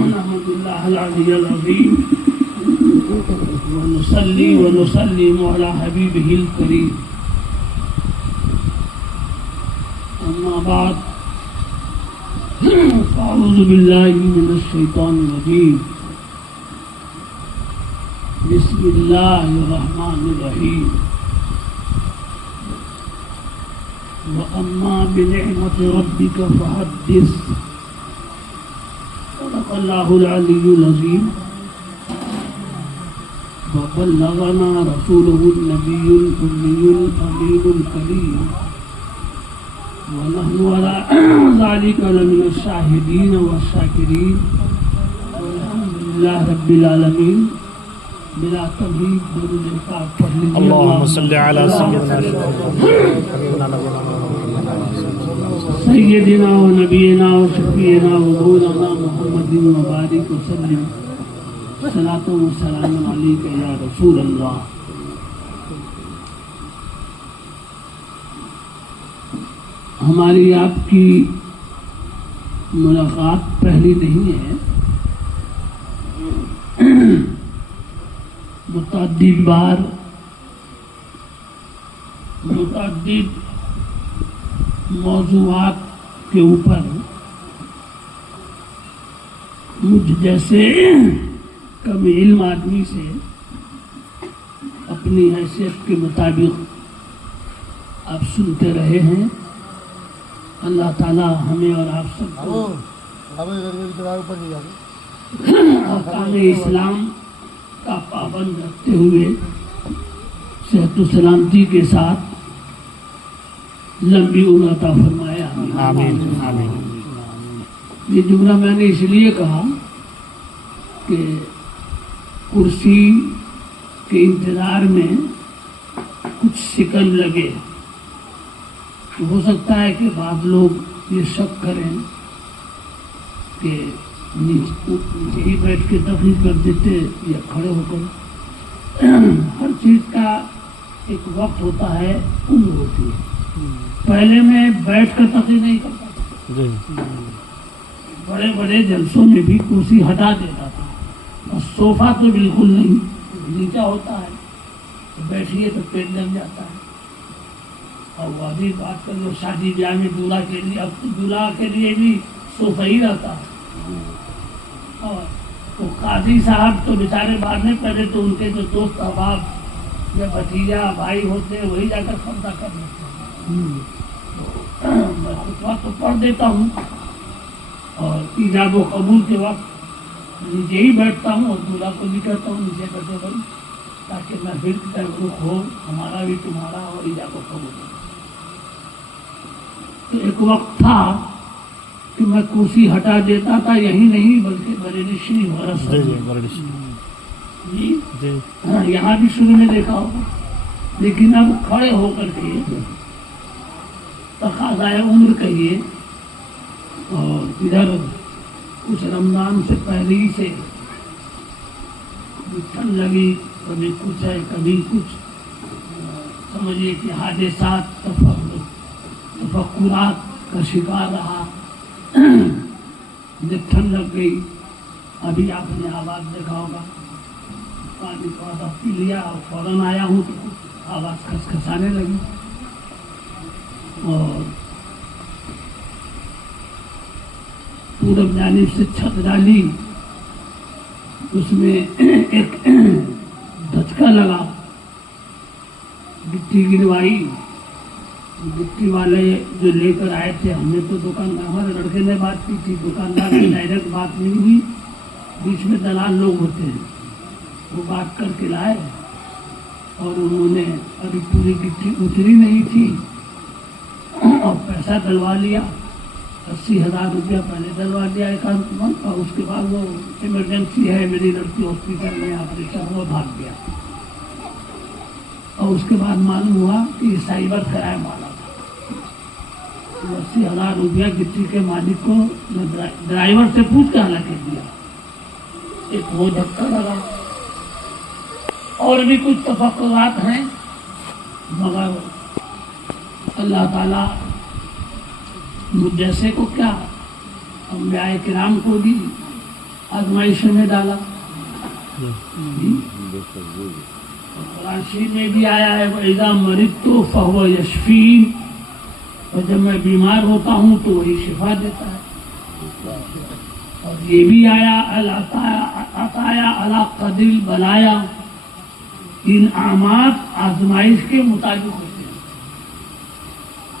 ونحمد الله العلي العظيم ونصلي ونسلم على حبيبه الكريم أما بعد فأعوذ بالله من الشيطان الرجيم بسم الله الرحمن الرحيم وأما بنعمة ربك فحدث صدق الله العلي العظيم وبلغنا رسوله النبي الأمي الأمين الكريم ونحن على ذلك لمن الشاهدين والشاكرين والحمد لله رب العالمين بلا تمهيد درود پاک پڑھ لیجیے اللهم صل على سيدنا ونبينا وشفينا ومولانا محمد وبارك وسلم صلاة وسلام عليك يا رسول الله. ہماری آپ کی ملاقات پہلی نہیں ہے، متعدد بار متعدد موضوعات کے اوپر مجھ جیسے کم علم آدمی سے اپنی حیثیت کے مطابق آپ سنتے رہے ہیں. اللہ تعالی ہمیں اور آپ سب کو احکام اسلام کا پابند رکھتے ہوئے صحت و سلامتی کے ساتھ لمبی عمر عطا فرمائے. آمین آمین. یہ جملہ میں نے اس لیے کہا کہ کرسی کے انتظار میں کچھ سکن لگے. ہو سکتا ہے کہ بعض لوگ یہ شک کریں کہ نیچے ہی بیٹھ کے تقریر کر دیتے یا کھڑے ہو کر. ہر چیز کا ایک وقت ہوتا ہے، عمر ہوتی ہے. پہلے میں بیٹھ کر تقریر نہیں کرتا تھا، بڑے بڑے جلسوں میں بھی کرسی ہٹا دیتا تھا. اور صوفہ تو بالکل نہیں، نیچا ہوتا ہے، بیٹھیے تو پیٹ جم جاتا ہے. اور وہ ابھی بات کر لو شادی بیاہ میں دولہا کے لیے، اب تو دولہا کے لیے بھی صوفہ ہی رہتا ہے. اور وہ قاضی صاحب تو بیچارے بعد میں، پہلے تو ان کے جو دوست احباب یا بھتیجا بھائی ہوتے ہیں وہی جا کر خطبہ کر لیتے ہیں. میں خطبہ تو پڑھ دیتا ہوں اور ایجاب و قبول کے وقت نیچے ہی بیٹھتا ہوں اور دولہا کو بھی کہتا ہوں نیچے بیٹھے بھائی، تاکہ محفل کی تبرک ہو، ہمارا بھی تمہارا اور ایجاب و قبول ہو. تو ایک وقت تھا کہ میں کرسی ہٹا دیتا تھا، یہی نہیں بلکہ بریلی شریف یہاں بھی شروع میں دیکھا ہوگا. لیکن اب کھڑے ہو کر کے تقاضائے عمر کہیے، اور ادھر کچھ رمضان سے پہلے ہی سے ٹھنڈ لگی، کبھی کچھ ہے کبھی کچھ، سمجھیے کہ حادثات تفکرات کا شکار رہا. جب ٹھنڈ لگ گئی، ابھی آپ نے آواز دیکھا ہوگا، پانی تھوڑا سا پی لیا اور فوراً آیا ہوں تو آواز کھسکھسانے لگی. اور پورب جانب سے چھت ڈالی، اس میں ایک دھچکا لگا، گٹی گروائی. گٹی والے جو لے کر آئے تھے، ہم نے تو دکاندار، ہمارے لڑکے نے بات کی تھی، دکاندار کی ڈائریکٹ بات نہیں ہوئی، بیچ میں دلال لوگ ہوتے ہیں، وہ بات کر کے لائے. اور انہوں نے ابھی پوری گٹی اتری نہیں تھی اور پیسہ ڈلوا لیا، 80,000 روپیہ پہلے ڈلوا دیا ایکانت میں. اور اس کے بعد وہ ایمرجنسی ہے، میری لڑکی ہاسپٹل میں آپریشن ہوا، بھاگ گیا. اور اس کے بعد معلوم ہوا کہ یہ سائبر کرائم والا تھا. 80,000 روپیہ گٹی کے مالک کو ڈرائیور سے پوچھ کے حالانکہ دیا. ایک وہ دھکا لگا. اور بھی کچھ تفکرات ہیں، مگر اللہ تعالیٰ مجھ جیسے کو کیا انبیاء کرام کو بھی آزمائشوں میں ڈالا. قرآن شریف میں بھی آیا ہے وَإِذَا مَرِضْتُ فَهُوَ يَشْفِينِ، اور جب میں بیمار ہوتا ہوں تو وہی شفا دیتا ہے. اور یہ بھی آیا عطایا علی قدر البلایا، انعامات آزمائش کے مطابق ہوتے ہیں.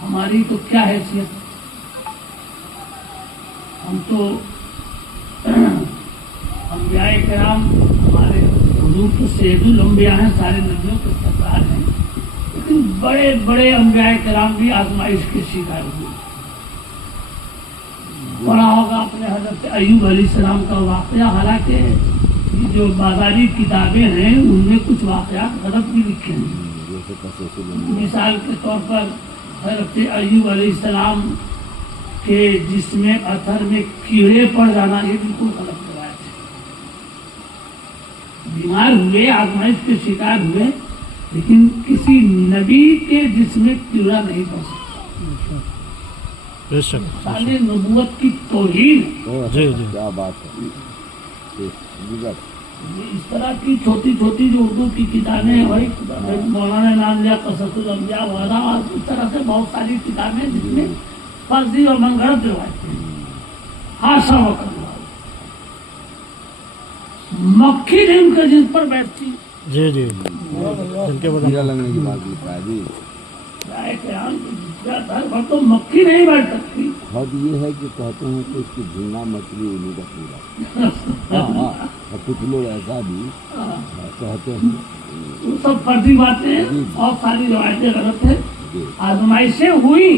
ہماری تو کیا حیثیت، ہم تو انبیاء کرام ہمارے حضور تو سید الانبیاء ہیں، سارے نبیوں کے سردار ہیں، لیکن بڑے بڑے انبیاء کرام بھی آزمائش کے شکار ہوئے. پڑھا ہوگا اپنے حضرت ایوب علیہ السلام کا واقعہ، حالانکہ جو بازاری کتابیں ہیں ان میں کچھ واقعات غلط بھی لکھے ہیں. مثال کے طور پر حضرت ایوب علیہ السلام کے جسم اثر میں کیڑے پڑ جانا یہ بالکل غلط روایت ہے. بیمار ہوئے، آزمائش کے شکار ہوئے، لیکن کسی نبی کے جسم میں کیڑا نہیں پڑ سکتا. بے شک. سارے نبوت کی توہین. جی جی کیا بات ہے. اس طرح کی چھوٹی چھوٹی جو اردو کی کتابیں ہیں، وہی مولانا نے نام لیا قصص الانبیاء وغیرہ، اور اس طرح سے بہت ساری کتابیں جس میں فرضی اور من گھڑت روایتیں ہیں. ہاشا وقت مکھی جن کے جن پر بیٹھتی جی جی جن کے بدن لگنے کی بات لکھا ہے جی. تو مکھی نہیں بیٹھ سکتی. حد یہ ہے کہ کہتے ہیں کہ اس کی جھینگا مچھلی انہیں کا پورا. ہاں کچھ لوگ ایسا بھی کہتے ہیں. وہ سب فرضی باتیں ہیں اور ساری روایتیں غلط ہیں. آزمائشیں ہوئی،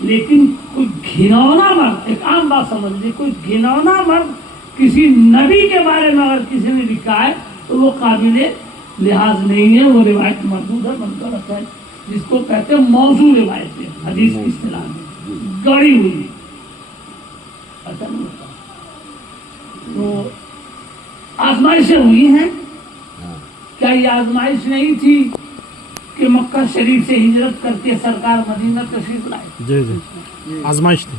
لیکن کوئی گھنونا مرد، ایک عام بات سمجھ لیجیے، کوئی گھنونا مرد کسی نبی کے بارے میں اگر کسی نے لکھا ہے تو وہ قابل لحاظ نہیں ہے، وہ روایت مردود ہے، منقطع ہے، جس کو کہتے ہیں موضوع روایتیں حدیث کی اصطلاح میں گڑی ہوئی. ایسا نہیں ہوتا. تو آزمائشیں ہوئی ہیں. کیا یہ آزمائش نہیں تھی کہ مکہ شریف سے ہجرت کر کے سرکار مدینہ تشریف لائے؟ جی جی آزمائش تھی.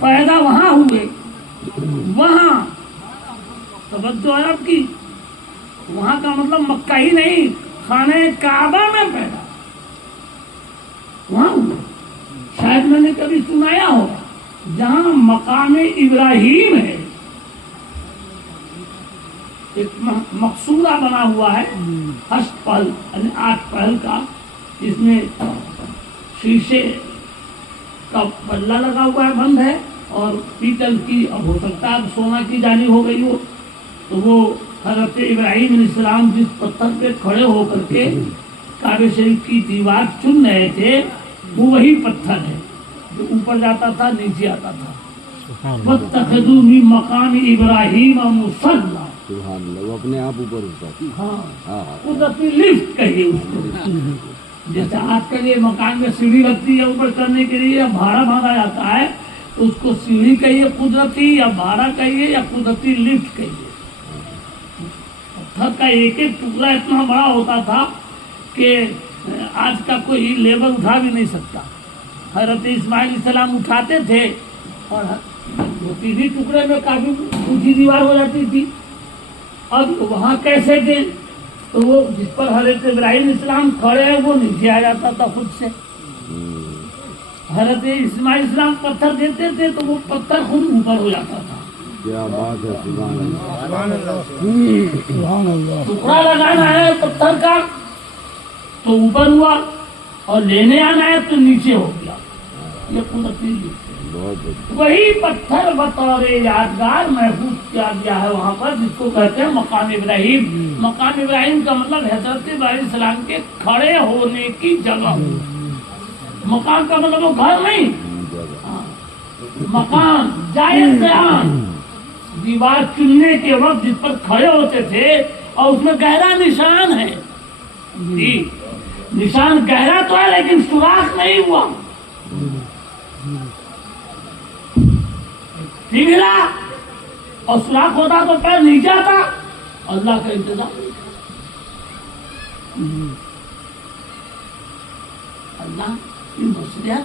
پیدا وہاں ہوئے، وہاں توجہ ہے آپ کی، وہاں کا مطلب مکہ ہی نہیں، خانہ کعبہ میں پیدا وہاں ہوئے. شاید میں نے کبھی سنایا ہوگا جہاں مقام ابراہیم ہے، ایک مقصورہ بنا ہوا ہے 8 پہل یعنی 8 پہل کا، جس میں شیشے کا پلہ لگا ہوا ہے، بند ہے، اور پیتل کی، اب ہو سکتا ہے اب سونا کی جانی ہو گئی ہو. تو وہ حضرت ابراہیم علیہ السلام جس پتھر پہ کھڑے ہو کر کے کعبہ شریف کی دیوار چن رہے تھے، وہ وہی پتھر ہے جو اوپر جاتا تھا، نیچے آتا تھا. وَاتَّخِذُوا مِن مَّقَامِ إِبْرَاهِيمَ مُصَلًّى. سبحان اللہ. وہ اپنے آپ اوپر ہوتا ہے. ہاں، قدرتی لفٹ کہیے اس کو. جیسے آج کل یہ مکان میں سیڑھی لگتی ہے اوپر چڑھنے کے لیے، یا بھاڑا مانگا جاتا ہے تو اس کو سیڑھی کہیے قدرتی، یا بھاڑا کہیے، یا قدرتی لفٹ کہیے. پتھر کا ایک ایک ٹکڑا اتنا بڑا ہوتا تھا کہ آج کا کوئی لیبر اٹھا بھی نہیں سکتا. حضرت اسماعیل علیہ السلام اٹھاتے تھے اور تیسری ٹکڑے میں کافی اونچی دیوار ہو جاتی تھی. اب وہاں کیسے دیں؟ تو وہ جس پر حضرت ابراہیم علیہ السلام کھڑے ہیں وہ نیچے آ جاتا تھا خود سے. حضرت اسماعیل علیہ السلام پتھر دیتے تھے تو وہ پتھر خود اوپر ہو جاتا تھا. کیا بات ہے. سبحان اللہ. ٹکڑا لگانا ہے پتھر کا تو اوپر ہوا، اور لینے آنا ہے تو نیچے ہو گیا. یہ قدرتی وہی پتھر بطور یادگار محفوظ کیا گیا ہے وہاں پر، جس کو کہتے ہیں مقام ابراہیم. مقام ابراہیم کا مطلب حضرت ابراہیم علیہ السلام کے کھڑے ہونے کی جگہ. مقام کا مطلب وہ گھر نہیں، مکان جائز بیان. دیوار چننے کے وقت جس پر کھڑے ہوتے تھے، اور اس میں گہرا نشان ہے. جی نشان گہرا تو ہے لیکن سوراخ نہیں ہوا. پگھلا اور سوراخ ہوتا تو پیر نیچے آتا. اللہ کا انتظام. اللہ کی مصلحت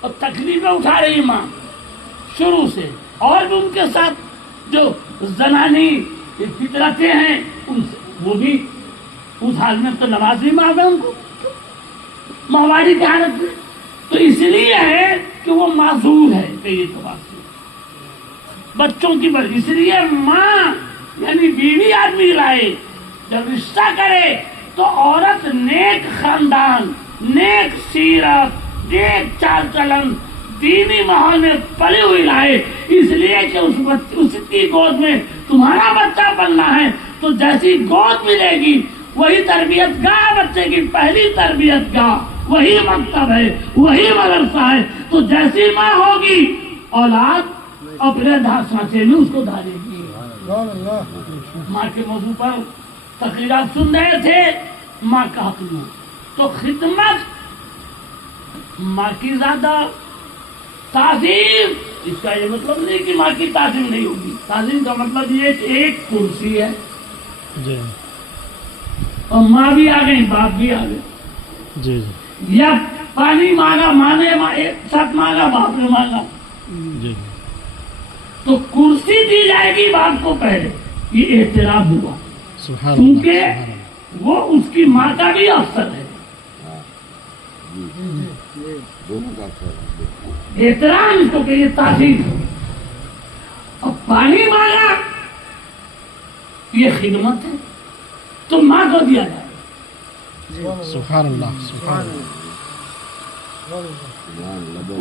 اور تکلیفیں اٹھا رہی ماں شروع سے، اور بھی ان کے ساتھ جو زنانی فطرتیں ہیں ان سے، وہ بھی اس حال میں تو نماز نہیں مانگے ان کو ماہواری کی حالت میں. تو اس لیے ہے کہ وہ معذور ہے کئی اعتبار سے بچوں کی بات. اس لیے ماں یعنی بیوی آدمی لائے جب رشتہ کرے تو عورت نیک خاندان، نیک سیرت، نیک چال چلن، دینی ماحول میں پلی ہوئی لائے. اس لیے کہ اس کی گود میں تمہارا بچہ بننا ہے تو جیسی گود ملے گی وہی تربیت گاہ، بچے کی پہلی تربیت گاہ وہی مکتب ہے، وہی مدرسہ ہے. تو جیسی ماں ہوگی اولاد اپنے سانچے میں اس کو ڈالے گی. ماں کے موضوع پر تقریرات سن رہے تھے، ماں کا حق میں تو خدمت، ماں کی زیادہ تعظیم. اس کا یہ مطلب نہیں کہ ماں کی تعظیم نہیں ہوگی. تعظیم کا مطلب یہ کہ ایک کرسی ہے جی اور ماں بھی آ گئی، باپ بھی آ گئے. جی یا پانی مانگا، ماں نے ایک ساتھ مانگا، باپ نے مانگا، جی تو کرسی دی جائے گی باپ کو پہلے. یہ احترام ہوا سبحان اللہ کیونکہ سبحان اللہ. وہ اس کی ماں کا بھی افسر ہے. دونوں کا اثر ہے. احترام اس کو کہیے، تعظیم. اور پانی مانگا یہ خدمت ہے تو ماں کو دیا جائے. سبحان اللہ سبحان اللہ.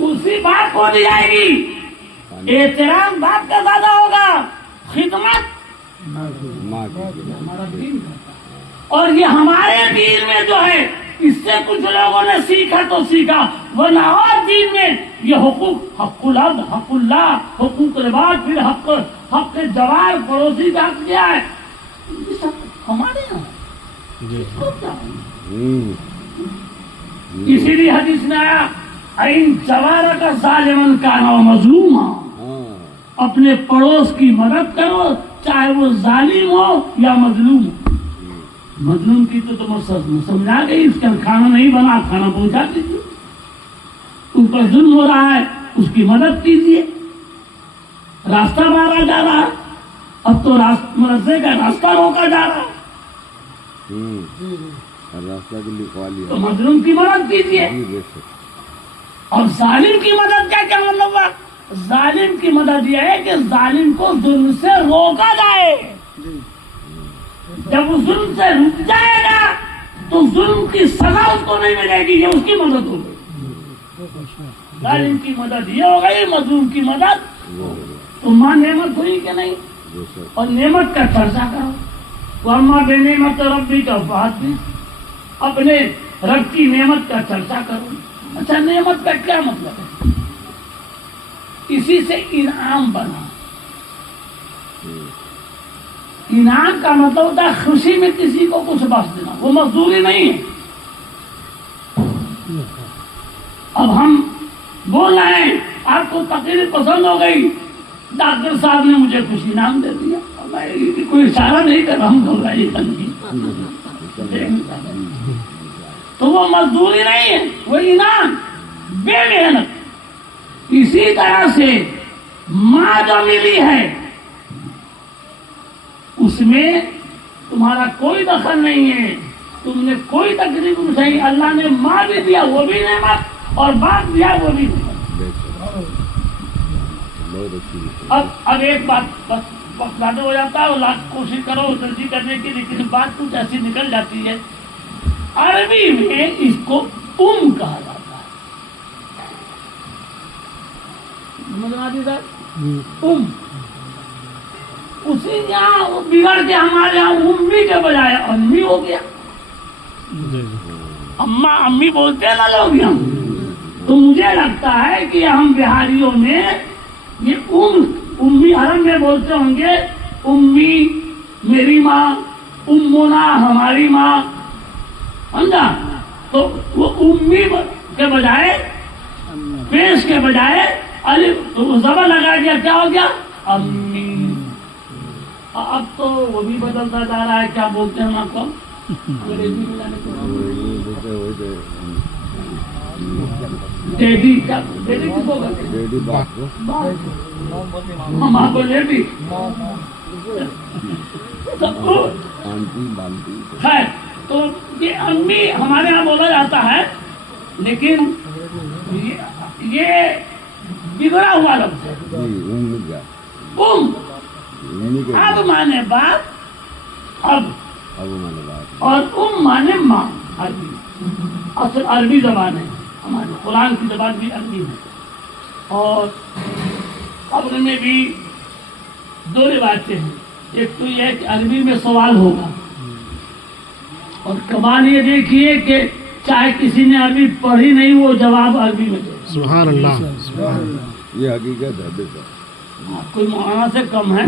اسی باپ کو دی جائے گی. احترام باپ کا زیادہ ہوگا، خدمت ماں کی. ہمارا دین کرتا ہے. اور یہ ہمارے دین میں جو ہے اس سے کچھ لوگوں نے سیکھا تو سیکھا، ورنہ اور دین میں یہ حقوق، حق العبد، حق اللہ، حقوق العباد، پھر حق جوار، پڑوسی کا حق کیا ہے، یہ سب ہمارے یہاں ہے. جی تو کیا ہے؟ اسی لیے حدیث میں آیا این جوارہ کا ظالمن کانا مظلوما، اپنے پڑوس کی مدد کرو چاہے وہ ظالم ہو یا مظلوم ہو. مظلوم کی تو تم سمجھا گئی، اس کا کھانا نہیں بنا، کھانا پہنچا دیجیے. اوپر ظلم ہو رہا ہے اس کی مدد کیجیے. راستہ مارا جا رہا ہے، اب تو مدرسے کا راستہ روکا جا رہا ہے راستہ بھی لکھوا لیا. تو مظلوم کی مدد کیجیے. اور ظالم کی مدد کا کیا مطلب ہے؟ ظالم کی مدد یہ ہے کہ ظالم کو ظلم سے روکا جائے. جب وہ ظلم سے رک جائے گا تو ظلم کی سزا اس کو نہیں ملے گی، یہ اس کی مدد ہو گئی. ظالم کی مدد یہ ہو گئی، مظلوم کی مدد. تو ماں نعمت ہوئی کہ نہیں؟ اور نعمت کا چرچا کرو. وَأَمَّا بِنِعْمَتِ رَبِّكَ فَحَدِّثْ، اپنے رب کی نعمت کا چرچا کرو. اچھا، نعمت کا کیا مطلب ہے؟ اسی سے انعام بنا. انعام کا مطلب ہوتا ہے خوشی میں کسی کو کچھ بخش دینا، وہ مزدوری نہیں ہے. اب ہم بول رہے ہیں، آپ کو تقریر پسند ہو گئی، ڈاکٹر صاحب نے مجھے کچھ انعام دے دیا، میں کوئی اشارہ نہیں کر رہا ہوں، گھبرائی بندی، تو وہ مزدوری نہیں ہے، وہ انعام، بے محنت. اسی طرح سے ماں جو ملی ہے اس میں تمہارا کوئی دخل نہیں ہے، تم نے کوئی تکلیف نہیں. اللہ نے ماں بھی دیا وہ بھی نعمت، اور باپ دیا وہ بھی نعمت. اب ایک بات وقت زیادہ ہو جاتا ہے، اور لاکھ کوشش کرو جلدی کرنے کی، لیکن بات کچھ ایسی نکل جاتی ہے. عربی میں اس کو کہا جاتا ہے. اسی یہاں بگڑ کے ہمارے یہاں امی کے بجائے امی ہو گیا. اما امی بولتے ہیں نا لوگ یہاں. تو مجھے لگتا ہے کہ ہم بہاریوں میں یہ امی عرب میں بولتے ہوں گے، امی میری ماں، امنا ہماری ماں، سمجھا؟ تو وہ امی کے بجائے، پیش کے بجائے الف تو زبر لگا دیا، کیا ہو گیا؟ امی. اب تو وہ بھی بدلتا جا رہا ہے، کیا بولتے ہیں آپ کو؟ ڈیڈی کیا ڈیڈی کس کو کہتے ہیں؟ ڈیڈی باپ کو ماں کو ڈیڈی تو آنٹی بانٹی ہے. تو یہ امی ہمارے یہاں بولا جاتا ہے، لیکن یہ بگڑا ہوا لفظ ہے. جی ام کیا ام اب مانے باپ، اب اب مانے باپ اور ام مانے ماں. عربی اصل عربی زبان ہے ہماری، قرآن کی زبان بھی عربی ہے. اور قبر میں بھی دو روایتیں ہیں. ایک تو یہ ہے کہ عربی میں سوال ہوگا، اور کمال یہ دیکھیے کہ چاہے کسی نے عربی پڑھی نہیں وہ جواب عربی میں دے. سبحان اللہ سبحان اللہ. یہ حقیقت ہے بیٹا. کوئی مولانا سے کم ہے؟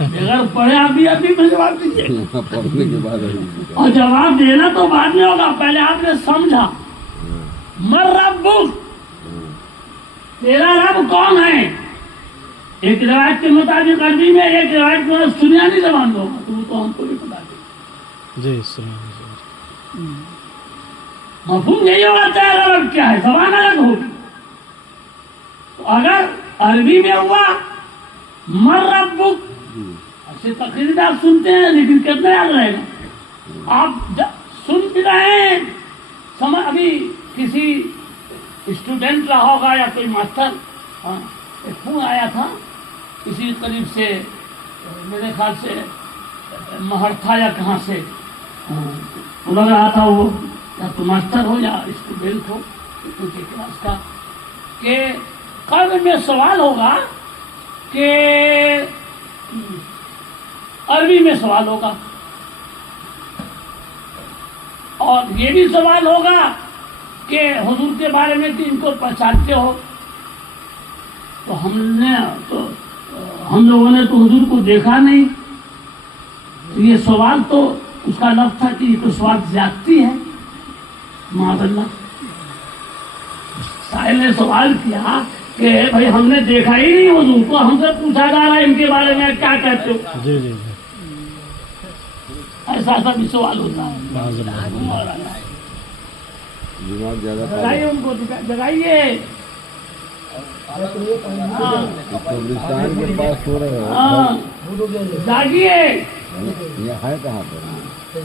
اگر پڑھے آپ بھی عربی میں جواب دیجیے. پڑھنے کے بعد اور جواب دینا تو بعد میں ہوگا، پہلے آپ نے سمجھا. من ربک، تیرا رب کون ہے؟ ایک روایت کے مطابق عربی میں، ایک روایت کے مطابق سریانی زبان میں ہوگا. تو وہ تو ہم کو بھی پتا ہے. جی السلام. مفہوم یہی ہوگا تیرا رب کیا ہے، زبان الگ ہوگی. تو اگر عربی میں ہوا من ربک، ایسے تقریر آپ سنتے ہیں لیکن کتنا یاد رہے گا؟ آپ سن بھی رہے ہیں، سمجھ. ابھی کسی اسٹوڈنٹ رہا ہوگا یا کوئی ماسٹر، ایک فون آیا تھا کسی قریب سے، میرے خیال سے مہرتھا یا کہاں سے. وہ لگ رہا تھا وہ یا تو ماسٹر ہو یا اسٹوڈنٹ ہو کسی کلاس کا، کہ قبر میں سوال ہوگا کہ عربی میں سوال ہوگا، اور یہ بھی سوال ہوگا کہ حضور کے بارے میں کہ ان کو پہچانتے ہو. تو ہم لوگوں نے تو حضور کو دیکھا نہیں. تو یہ سوال تو اس کا لفظ تھا کہ یہ تو سوال زیادتی ہے. معاذ اللہ. سائل نے سوال کیا کہ بھائی ہم نے دیکھا ہی نہیں حضور کو، ہم سے پوچھا جا رہا ہے ان کے بارے میں کیا کہتے ہو. جی جی ایسا بھی سوال ہوتا ہے. دماغ زیادہ جگائیے ان کو، جگائیے. قبرستان کے پاس سو رہے ہو. ہاں جاگیے، یہ ہے کہاں پر؟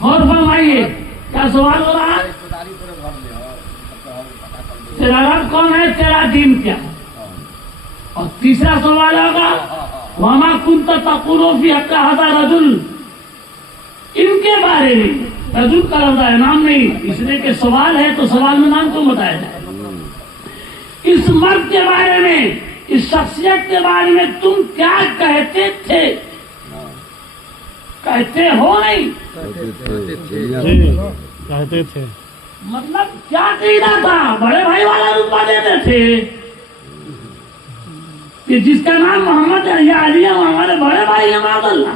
اور فرمائیے کیا سوال ہو رہا ہے؟ تیرا رب کون ہے، تیرا دین کیا ہے؟ اور تیسرا سوال ہوگا وما كنت تقول في حق هذا رجل. ان کے بارے میں رجل کا لفظ ہے، نام نہیں، اس لیے کہ سوال ہے تو سوال میں نام کیوں بتایا جائے. اس مرد کے بارے میں، اس شخصیت کے بارے میں تم کیا کہتے تھے؟ کہتے ہو نہیں، جی کہتے تھے. مطلب کیا قیدا تھا؟ بڑے بھائی والا رتبہ دیتے تھے کہ جس کا نام محمد ہے یا علی ہے وہ ہمارے بڑے بھائی ہیں. معاذ اللہ،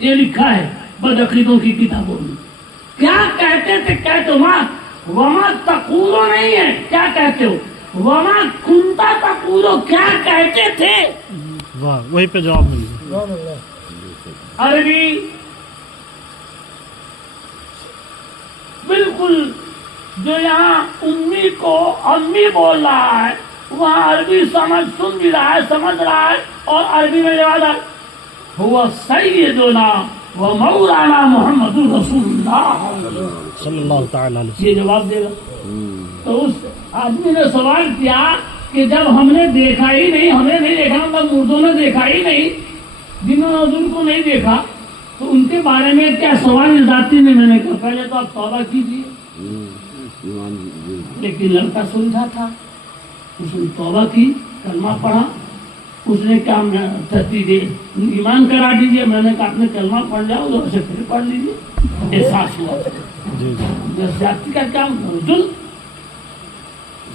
یہ لکھا ہے بدعقیدوں کی کتابوں میں. کیا کہتے تھے؟ کہتے ہو وما تقولو نہیں ہے، کیا کہتے ہو؟ وما کنتا تقولو، کیا کہتے تھے؟ واہ، وہی پہ جواب مل گیا. عربی بالکل جو یہاں امی کو امی بول رہا ہے وہاں عربی سن بھی رہا ہے، سمجھ رہا ہے، اور عربی میں جواب ہے ہوا سیدنا و مولانا محمد رسول اللہ صلی اللہ تعالی علیہ وسلم. یہ جواب دے گا. تو اس آدمی نے سوال کیا کہ جب ہم نے دیکھا ہی نہیں، ہمیں نہیں دیکھا، مطلب مردوں نے دیکھا ہی نہیں، جنہوں نے حضور کو نہیں دیکھا، تو ان کے بارے میں کیا سوال ذاتی نے میں نے کہا پہلے تو آپ توبہ کیجیے. لیکن لڑکا سمجھا تھا، اس نے توبہ کی، کلمہ پڑھا. اس نے کیا ترتیب ایمان کرا دیجیے. میں نے کہا آپ نے کلمہ پڑھ لیا ادھر سے پھر پڑھ لیجیے. احساس ہوا جی جی ذاتی کا کیا ظلم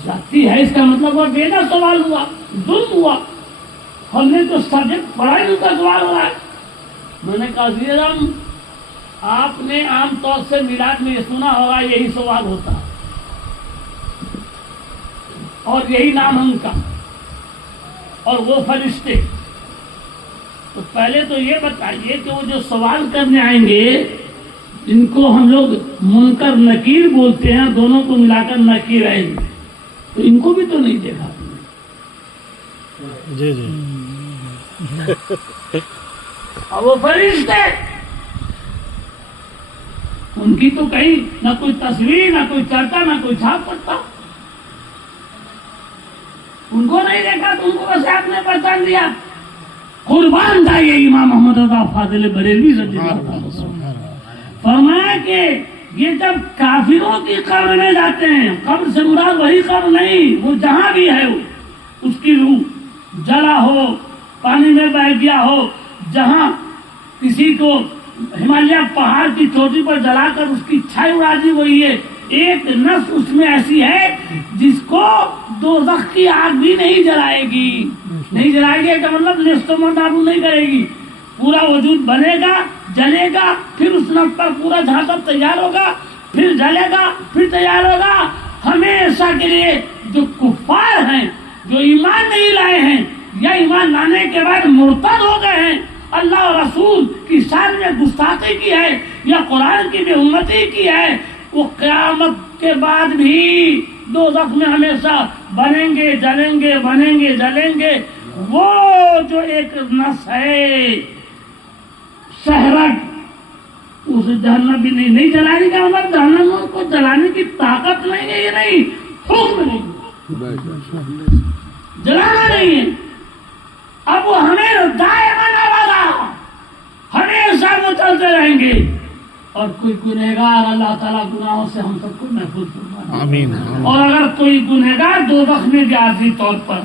ذاتی ہے، اس کا مطلب وہ بے نا سوال ہوا، ظلم ہوا. ہم نے تو سبجیکٹ پڑھا ہی ان کا سوال ہوا ہے. میں نے کہا عزیز اعظم، آپ نے عام طور سے میلاد میں یہ سنا ہوگا یہی سوال ہوتا ہے اور یہی نام ان کا اور وہ فرشتے. تو پہلے تو یہ بتائیے کہ وہ جو سوال کرنے آئیں گے ان کو ہم لوگ منکر نکیر بولتے ہیں, دونوں کو ملا کر نکیر ہے, تو ان کو بھی تو نہیں دیکھا تم نے. جی جی اور وہ فرشتے, ان کی تو کہیں نہ کوئی تصویر, نہ کوئی چرچا, نہ کوئی چھاپ پڑتا. ان کو نہیں دیکھا تو ان کو بس آپ نے پہچان دیا. قربان تھا یہ امام محمد رضا فاضل بریلوی رضی اللہ عنہ. فرمایا کہ یہ جب کافروں کی قبر میں جاتے ہیں, قبر سے مراد وہی قبر نہیں, وہ جہاں بھی ہے اس کی روح جلا ہو, پانی میں بہ گیا ہو, جہاں کسی کو ہمالیہ پہاڑ کی چوٹی پر جلا کر اس کی چھائی اڑا دی ہوئی ہے, ایک نفس اس میں ایسی ہے جس کو دوزخ کی آگ بھی نہیں جلائے گی. نہیں جلائے گی کا مطلب نیست و نابود نہیں کرے گی. پورا وجود بنے گا, جلے گا, پھر اس نفس پر پورا جھانکا تیار ہوگا, پھر جلے گا, پھر تیار ہوگا. ہمیشہ کے لیے جو کفار ہیں, جو ایمان نہیں لائے ہیں یا ایمان لانے کے بعد مرتد ہو گئے ہیں, اللہ اور رسول کی شان میں گستاخی کی ہے یا قرآن کی بے حرمتی کی ہے, وہ قیامت کے بعد بھی دوزخ میں ہمیشہ بنیں گے, جلیں گے, بنیں گے, جلیں گے. وہ جو ایک نس ہے شہرک, اس جہنم بھی نہیں جلانے کا مطلب جہنم کو جلانے کی طاقت نہیں ہے, یہ نہیں, حکم نہیں, جلانا نہیں ہے. اب وہ ہمیں دائماً ابدا ہمیشہ وہ چلتے رہیں گے. اور کوئی گنہگار, اللہ تعالیٰ گناہوں سے ہم سب کو محفوظ فرمائے, آمین. اور اگر کوئی گنہگار دوزخ میں گیا عارضی طور پر,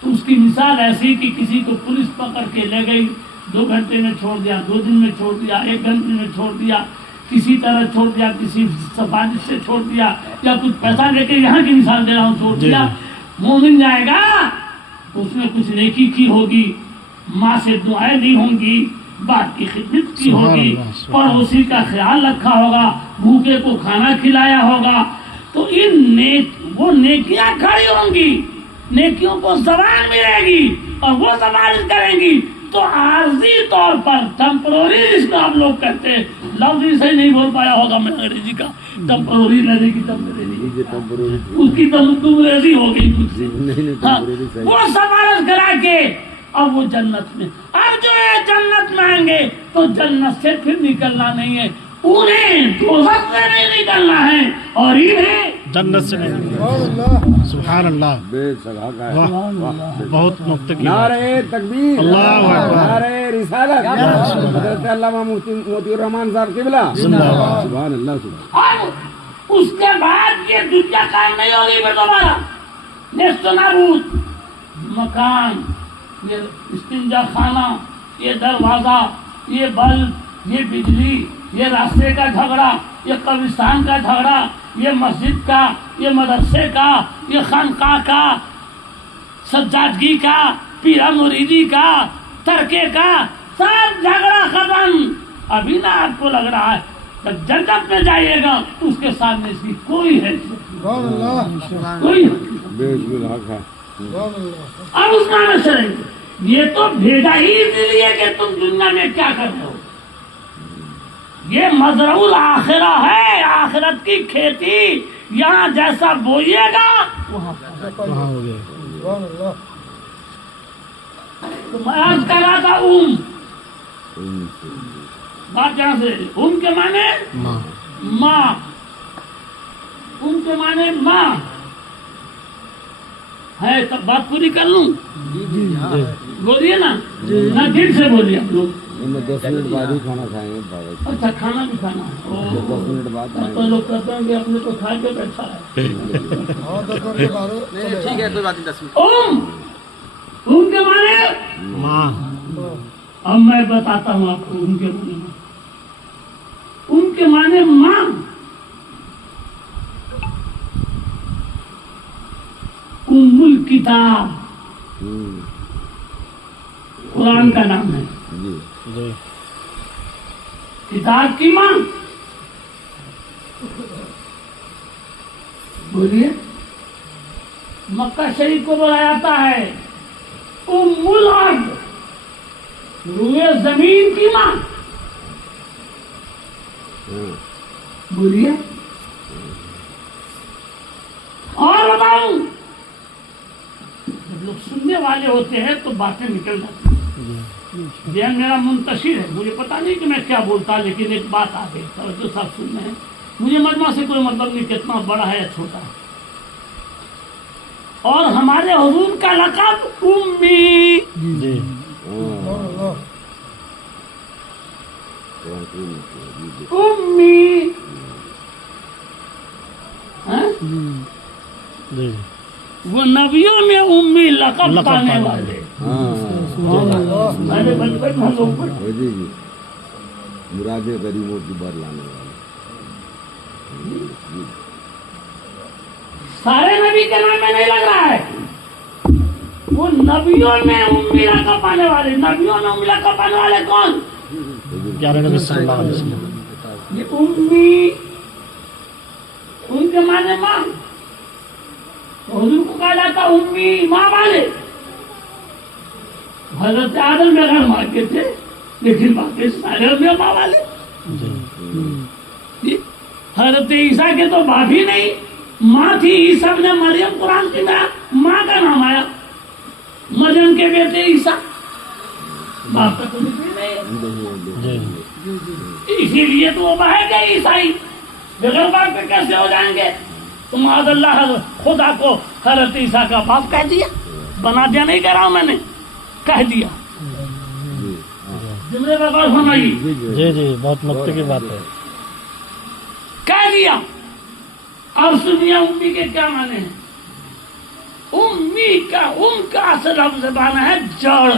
تو اس کی مثال ایسی کہ کسی کو پولیس پکڑ کے لے گئی, 2 گھنٹے میں چھوڑ دیا, 2 دن میں چھوڑ دیا, 1 گھنٹے میں چھوڑ دیا, کسی طرح چھوڑ دیا, کسی سفارش سے چھوڑ دیا, یا کچھ پیسہ لے کے, یہاں کی مثال دے رہا ہوں, چھوڑ دیا. مومن جائے گا تو اس نے کچھ نیکی کی ہوگی, ماں سے دعائیں دی ہوں گی, بات کی خدمت کی ہوگی, پڑوسی کا خیال رکھا ہوگا, بھوکے کو کھانا کھلایا ہوگا, تو وہ نیکیاں کھڑی ہوں گی, نیکیوں کو زبان ملے گی اور وہ سفارش کریں گی. تو عارضی طور پر ٹمپروری, جس کو آپ لوگ کہتے ہیں, لفظ ہی صحیح نہیں بول پایا ہوگا میں انگریزی کا, ٹمپروری لگے کی اس کی تمریزی ہو گئی کچھ. وہ سفارش کرا کے اب وہ جنت میں, اب جو ہے جنت میں آئیں گے تو جنت سے پھر نکلنا نہیں ہے, انہیں دوزخ سے نہیں نکلنا ہے اور انہیں جنت سے نہیں. سبحان اللہ. بے سگا کا ہے. واہ, بہت نقطے کی. نعرہ تکبیر, اللہ اکبر, نعرہ رسالت, حضرت علامہ موتی الرحمان صاحب قبلہ, زندہ باد. سبحان اللہ. سبحان اور اس کے بعد یہ دنیا کام نہیں ہوگی پھر دوبارہ. نیست و نابود مکان, یہ استنجا خانہ, یہ دروازہ, یہ بلب, یہ بجلی, یہ راستے کا جھگڑا, یہ قبرستان کا جھگڑا, یہ مسجد کا, یہ مدرسے کا, یہ خانقاہ کا, سجادگی کا, پیرا مریدی کا, ترکے کا, سب جھگڑا ختم. ابھی نا آپ کو لگ رہا ہے جب جنت میں جائیے گا تو اس کے سامنے اس کی کوئی حیثیت نہیں, کوئی. اب اس میں چلیں گے, یہ تو بھیجا ہی اس لیے کہ تم دنیا میں کیا کرتے ہو. یہ مزرع الآخرہ ہے, آخرت کی کھیتی. یہاں جیسا بوئیے گا وہاں ہو گیا. تو میں آج کر رہا تھا بات جہاں سے, کے معنی ماں, کے معنی ماں ہے. تب بات پوری کر لوں, بولیے نا, نہ دل سے بولیے آپ لوگ. 10 منٹ بعد ہی کھانا کھائیں گے. اچھا, کھانا بھی کھانا ہے. 10 منٹ بعد تو لوگ کہتے ہیں کہ اپنے کو کھا کے بیٹھا ہے. ٹھیک ہے, کوئی بات نہیں. 10 منٹ کے معنی ماں. اب میں بتاتا ہوں آپ کو ان کے معنی. ان کے معنی ماں. ام الکتاب قرآن کا نام ہے. جی. کتاب کی ماں. بولیے. مکہ شریف کو بولا جاتا ہے ام الارض, روئے زمین کی ماں. بولیے اور بتاؤں. جب لوگ سننے والے ہوتے ہیں تو باتیں نکل جاتی ہیں. ذہن میرا منتشر ہے, مجھے پتا نہیں کہ میں کیا بولتا, لیکن ایک بات آ گئی, توجہ سب سننے ہیں. مجھے مجمع سے کوئی مطلب نہیں کتنا بڑا ہے یا چھوٹا ہے. اور ہمارے حضور کا لقب امی. جی امی ہاں؟ جی وہ نبیوں میں امی لقب پانے والے. میں نے بچپن میں لوگ پڑھا. جی مرادیں غریبوں کی بر لانے والے. سارے نبی کے نام میں نہیں لگ رہا ہے. وہ نبیوں میں امی لقب پانے والے. نبیوں میں امی لقب پانے والے کون؟ پیارے نبی صلی اللہ علیہ وسلم. یہ امی ان کے معنی ماں. حضور کو کہا جاتا امی ماں والے. حضرت آدم بغیر ماں کے تھے, لیکن باقی سارے انبیاء ماں والے. جی. حضرت عیسیٰ کے تو باپ ہی نہیں, ماں تھی. عیسیٰ ابن مریم قرآن کی ماں کا نام آیا. مریم کے بیٹے عیسیٰ, باپ کا تو نہیں. اسی لیے تو وہ باہر گئے عیسائی. بغیر باپ کے کیسے ہو جائیں گے؟ تو معاذ اللہ خدا کو حضرت عیسیٰ کا باپ کہہ دیا. بنا دیا نہیں کہہ رہا ہوں میں نے, کہہ دیا. جملے کا بات سنائیے. جی جی بہت نقطے کی بات ہے. کہہ دیا. اور سنیے امی کے کیا معنی ہیں. امی کا ام کا اصل لفظ معنی ہے جڑ.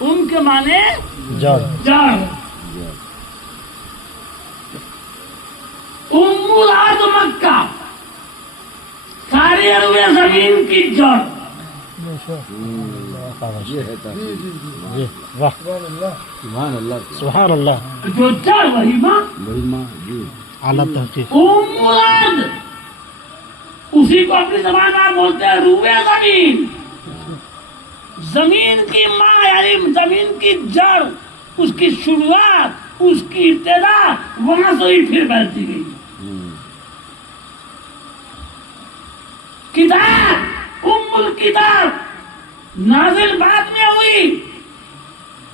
ام کے معنی جڑ. جڑ. ام الارض مکہ, ساری عرب زمین کی جڑ. یہ ہے تحقیق. جی واہ سبحان اللہ. سبحان اللہ. جو جڑ وہی ماں. وہی ماں. جی اعلیٰ تحقیق. ام الارض, اسی کو اپنی زبان میں بولتے ہیں روح زمین. زمین کی ماں یعنی زمین کی جڑ, اس کی شروعات, اس کی ابتدا وہاں سے ہی پھر بڑھتی گئی. کتاب ام الکتاب نازل بعد میں ہوئی,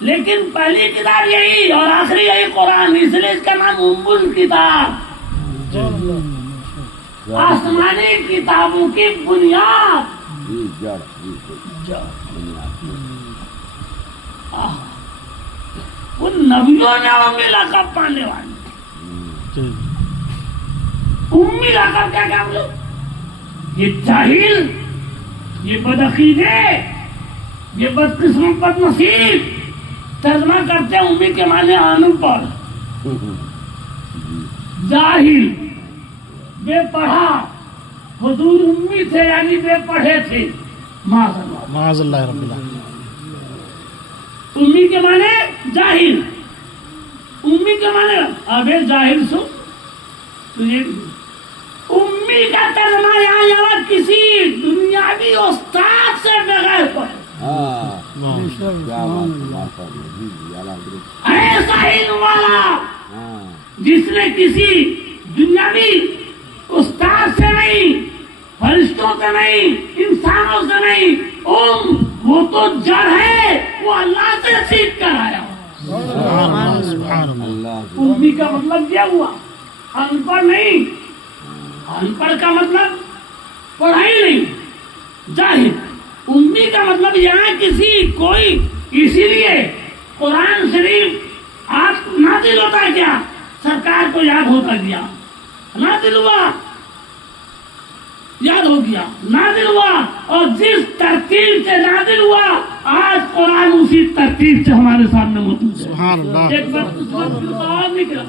لیکن پہلی کتاب یہی اور آخری یہی قرآن, اس لیے اس کا نام ام الکتاب. آسمانی کتابوں کی بنیاد. جی جڑ. جی ان نبیوں نے امی لقب پانے والے. امی لقب کیا کیا بولے؟ یہ جاہل, یہ بدعقیدے, یہ بدقسمت بد نصیب. ترجمہ کرتے ہیں امی کے معنی ان پڑھ, جاہل, بے پڑھا. حضور امی تھے یعنی بے پڑھے تھے. معاذ اللہ رب العالمین. امی کے معنی جاہل. امی کے معنی ابے جاہل سو. امی کا ترجمہ یہاں کسی دنیاوی استاد سے بغیر پڑھے. ایسا علم والا جس نے کسی دنیاوی استاد سے نہیں, فرشتوں سے نہیں, انسانوں سے نہیں, وہ تو جڑ ہے, وہ اللہ سے سیکھ کر آیا. سبحان اللہ. امی کا مطلب کیا ہوا؟ ان پڑھ نہیں. ان پڑھ کا مطلب پڑھائی نہیں, جاہل. امی کا مطلب یہاں کسی کوئی. اسی لیے قرآن شریف آپ نازل ہوتا کیا, سرکار کو یاد ہوتا گیا, نازل ہوا, یاد ہو گیا, نازل ہوا, اور جس ترتیب سے نازل ہوا آج قرآن اسی ترتیب سے ہمارے سامنے موجود ہے. سبحان اللہ. ایک وقت نکلا,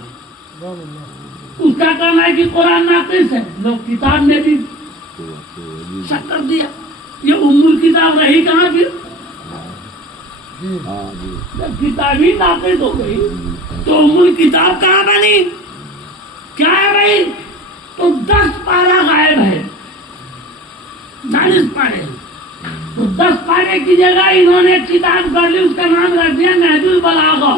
اس کا کہنا ہے کہ قرآن ناقص ہے. لوگ کتاب نے بھی شک کر دیا. یہ ام الکتاب رہی کہاں پھر؟ جب کتاب ہی ناقص ہو گئی تو ام الکتاب کہاں بنی؟ کیا ہے بھائی؟ تو 10 پارہ غائب ہے, 40 پارے. تو 10 پارے کی جگہ انہوں نے کتاب کر لی, اس کا نام رکھ دیا نہج البلاغہ.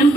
MP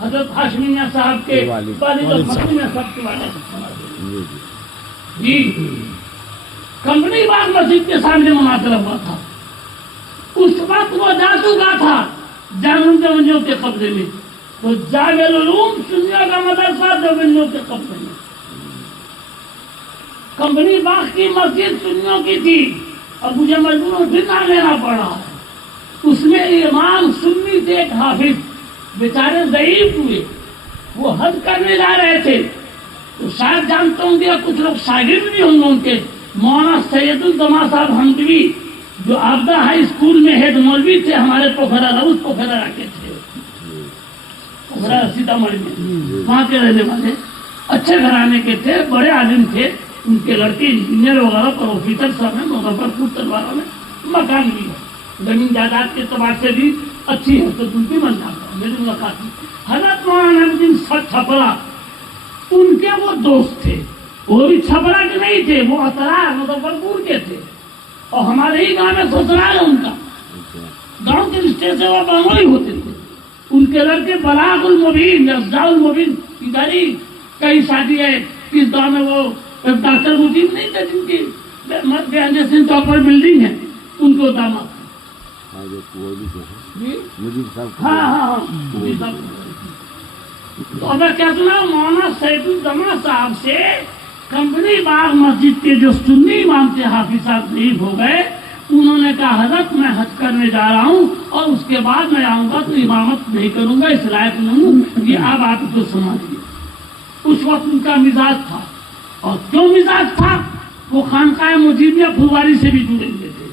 حضرت ہاشمی میاں صاحب کے والد اور مکی میں سب کے والے جی کمپنی باغ مسجد کے سامنے مناظرہ ہوا تھا. اس وقت وہ جا چکا تھا دیوبندیوں کے قبضے میں. تو جامع العلوم سنیوں کا مدرسہ دیوبندیوں کے قبضے میں. کمپنی باغ کی مسجد سنیوں کی تھی اور مجھے مجبور پھر نہ لینا پڑا. اس میں امام سنی تھے ایک حافظ بیچارے ضعیف ہوئے. وہ حج کرنے جا رہے تھے تو شاید جانتے ہوں گے کچھ لوگ شاگرد بھی ہوں گے ان کے. مولانا سید الزما صاحب حمدوی جو آبدہ ہائی اسکول میں ہیڈ مولوی تھے ہمارے پوکھرا روز پوکھرا کے تھے پوکھرا سیتامڑھی میں وہاں کے رہنے والے اچھے گھرانے کے تھے بڑے عالم تھے. ان کے لڑکے انجینئر وغیرہ پروفیسر سب ہیں. مظفرپور تلواروں میں مکان بھی ہے. زمین جائیداد کے اعتبار سے بھی اچھی ہے تو ان کی من جاتا ہے. میری ملاقات میں حضرت مولانا نبی چھپرا ان کے وہ دوست تھے. وہ بھی چھپرا کے نہیں تھے وہ اطراف مظفرپور کے تھے اور ہمارے ہی گاؤں میں سسرال ہے ان کا. گاؤں کے رشتے سے وہ بنگوئی ہوتے تھے. ان کے لڑکے بلاغ المبین افزاء المبین ادھر ہی کئی شادی ہے. اس گاؤں میں وہ ڈاکٹر مجیب نہیں تھے جن کی سنگھ چوک پر بلڈنگ ہے ان کو داماد. ہاں تو میں کیا سنا مولانا سید الزما صاحب سے کمپنی باغ مسجد کے جو سنی امام تھے حافظ صاحب ضعیف ہو گئے. انہوں نے کہا حضرت میں حج کرنے جا رہا ہوں اور اس کے بعد میں آؤں گا تو امامت نہیں کروں گا اس لائق نہیں ہوں. یہ اب آپ کو سمجھیے. اس وقت ان کا مزاج تھا اور کیوں مزاج تھا وہ خانقاہ مجیبیہ پھلواری سے بھی جڑے ہوئے تھے.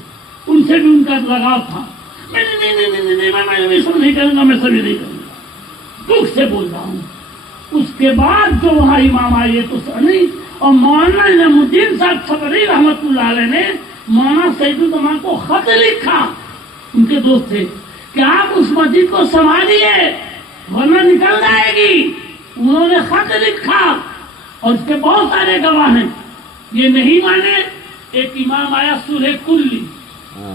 ان سے بھی ان کا لگاؤ تھا. میں سب نہیں کروں گا میں سبھی نہیں کروں گا دکھ سے بول رہا ہوں. اس کے بعد جو وہاں امام آئے تو نہیں اور مولانا نعیم الدین صاحب چھپری رحمت اللہ علیہ نے مولانا سید الزما کو خط لکھا. ان کے دوست تھے کہ آپ اس مسجد کو سنبھالیے ورنہ نکل جائے گی. انہوں نے خط لکھا اور اس کے بہت سارے گواہ ہیں. یہ نہیں مانے ایک امام آیا سورہ کلی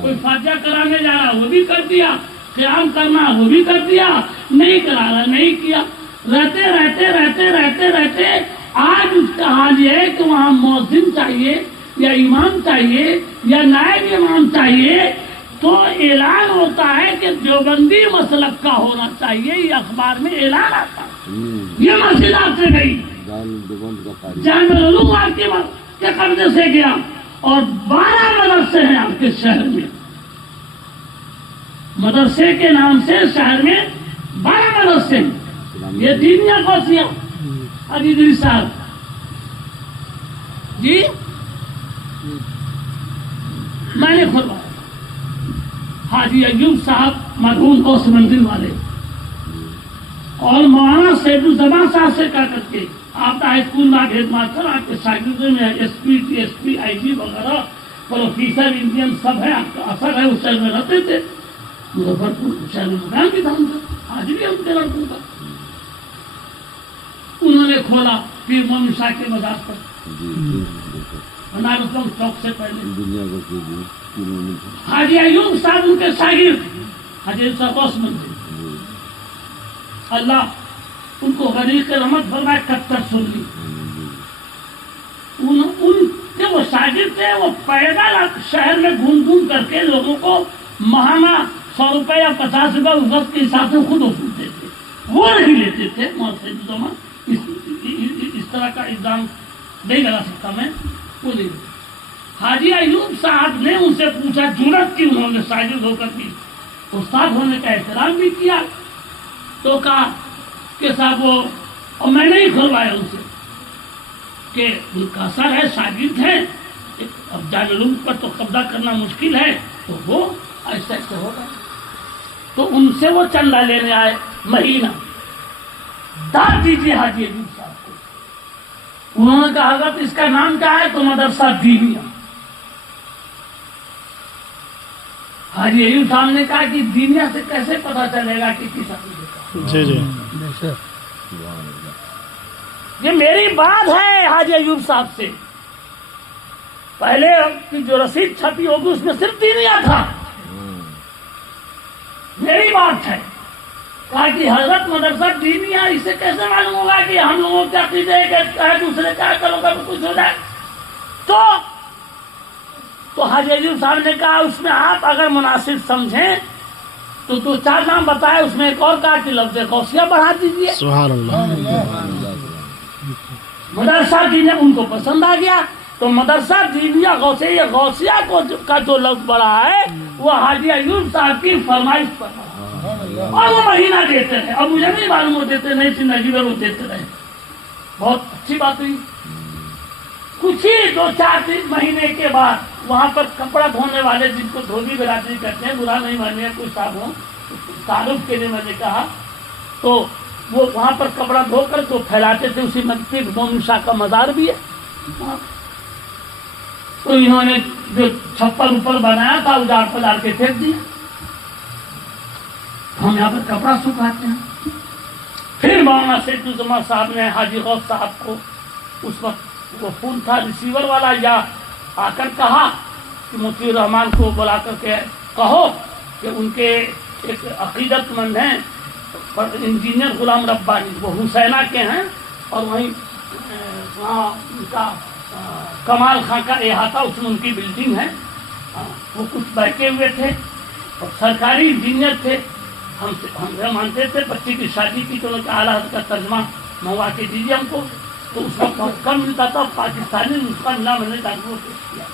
کوئی فاتحہ کرانے جا رہا وہ بھی کر دیا. قیام کرنا وہ بھی کر دیا. نہیں کرا رہا نہیں کیا. رہتے رہتے رہتے رہتے رہتے آج اس کا حال یہ ہے کہ وہاں مؤذن چاہیے یا امام چاہیے یا نائب امام چاہیے تو اعلان ہوتا ہے کہ دیوبندی مسلک کا ہونا چاہیے. یہ اخبار میں اعلان آتا ہے. یہ مسجد آپ سے گئی جامع العلوم آپ کے قبضے سے گیا اور 12 مدرسے ہیں آپ کے شہر میں. مدرسے کے نام سے شہر میں 12 مدرسے ہیں. یہ دینیا کوسیاں ادری صاحب جی میں نے کھلوایا. حاجی ایوب صاحب مرحوم غوث منزل والے اور مولانا سید الزما صاحب سے کہا کر کے آپ ہائی اسکول میں ہیڈ ماسٹر آپ کے شاگردوں میں S P T S P I G وغیرہ پروفیسر انڈین سب ہے. آپ کا اثر ہے اس شہر میں رہتے تھے. مظفرپور شہر میں مکان بھی تھا ان کا آج بھی ان کے لڑکوں کا. انہوں نے کھولا پیر مومن شاہ کے مزار پر بنارس چوک سے پہلے. حاجی ایوب صاحب ان کے شاگرد حاجی صاحب غوث منزل اللہ ان کو غریق رحمت فرمائے کتر سن لی. ان کے وہ شاگرد تھے وہ پیدل شہر میں گھوم گھوم کر کے لوگوں کو ماہانہ 100 روپے یا 50 روپے وقت کے حساب سے خود وصولتے تھے. وہ نہیں لیتے تھے. اس طرح کا الزام نہیں لگا سکتا میں. وہ نہیں. حاجی ایوب صاحب نے ان سے پوچھا جرأت کی انہوں نے شاگرد ہو کر بھی استاد ہونے کا احترام بھی کیا تو کہا کہ صاحب وہ اور میں نے ہی کھلوایا ان سے کہ ان کا اثر ہے شاگرد ہے اب جامع العلوم پر تو قبضہ کرنا مشکل ہے تو وہ ایسا ایسا ہوگا. تو ان سے وہ چندہ لینے آئے مہینہ داد دیجیے حاجی ایوب صاحب کو. انہوں نے کہا حضرت اس کا نام کیا ہے تو مدرسہ دینیا. حاجی ایوب صاحب نے کہا کہ دینیا سے کیسے پتا چلے گا کہ کس عقیدے کا. جی جی یہ میری بات ہے حاجی ایوب صاحب سے. پہلے کی جو رسید چھپی ہوگی اس میں صرف دینیا تھا. میری بات ہے کہا کہ حضرت مدرسہ دینی ہے، اسے کیسے معلوم ہوگا کہ ہم لوگوں کے عقیدے کہ دوسرے کیا کرو گا کچھ ہو جائے؟ تو حاجی ایوب صاحب نے کہا اس میں آپ اگر مناسب سمجھیں تو 2-4 نام بتائے، اس میں ایک اور کہا کہ لفظ غوثیہ بڑھا دیجیے۔ سبحان اللہ۔ مدرسہ دینیا ان کو پسند آ گیا، تو مدرسہ دینیا غوثیہ کا جو لفظ بڑھا ہے وہ حاجی ایوب صاحب کی فرمائش پر بڑھا، اور وہ مہینہ دیتے رہے۔ اب مجھے نہیں معلوم وہ دیتے نہیں تھے، نجیب وہ دیتے رہے، بہت اچھی بات ہوئی۔ کچھ ہی 2-4 مہینے کے بعد وہاں پر کپڑا دھونے والے، جن کو دھوبی برادری کہتے ہیں، برا نہیں مانیے کوئی صاحب ہوں، تعارف کے لیے میں نے کہا، تو وہ وہاں پر کپڑا دھو کر جو پھیلاتے تھے اسی نزدیک مومن شاہ کا مزار بھی ہے، تو انہوں نے جو چھپر اوپر بنایا تھا اجاڑ پجاڑ کے پھینک دیا۔ ہم یہاں پر کپڑا سکھاتے ہیں۔ پھر مولانا سید الزما صاحب نے حاجی غوث صاحب کو، اس وقت وہ فون تھا ریسیور والا، یا آ کر کہا کہ مطیع الرحمان کو بلا کر کے کہو کہ ان کے ایک عقیدت مند ہیں انجینئر غلام ربانی، وہ حسینہ کے ہیں، اور وہیں وہاں ان کا کمال خان کا احاطہ، اس میں ان کی بلڈنگ ہے، وہ کچھ بیٹھے ہوئے تھے اور سرکاری انجینئر تھے۔ ہم مانتے تھے بچے کی شادی کی تو اعلیٰ حضرت کا ترجمہ منگوا کے دیجیے ہم کو، تو اس وقت بہت کم ملتا تھا، پاکستانی نسخہ ملا، میں نے ڈاکٹروں کو پیش کیا،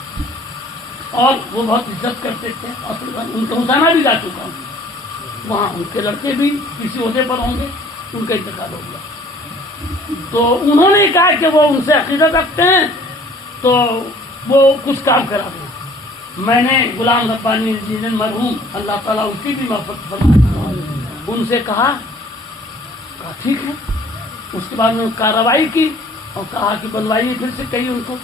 اور وہ بہت عزت کرتے تھے، اور ان کا حسینہ بھی جا چکا ہوں، وہاں ان کے لڑکے بھی کسی عہدے پر ہوں گے، ان کا انتقال ہو گیا۔ تو انہوں نے کہا کہ وہ ان سے عقیدت رکھتے ہیں تو وہ کچھ کام کرا دیں۔ میں نے غلام ربانی انجینئر مرحوم، اللہ تعالیٰ ان کی بھی مغفرت فرمائے، ان سے کہا ٹھیک ہے۔ اس کے بعد میں کارروائی کی اور کہا کہ بنوائیے پھر سے کہیے ان کو۔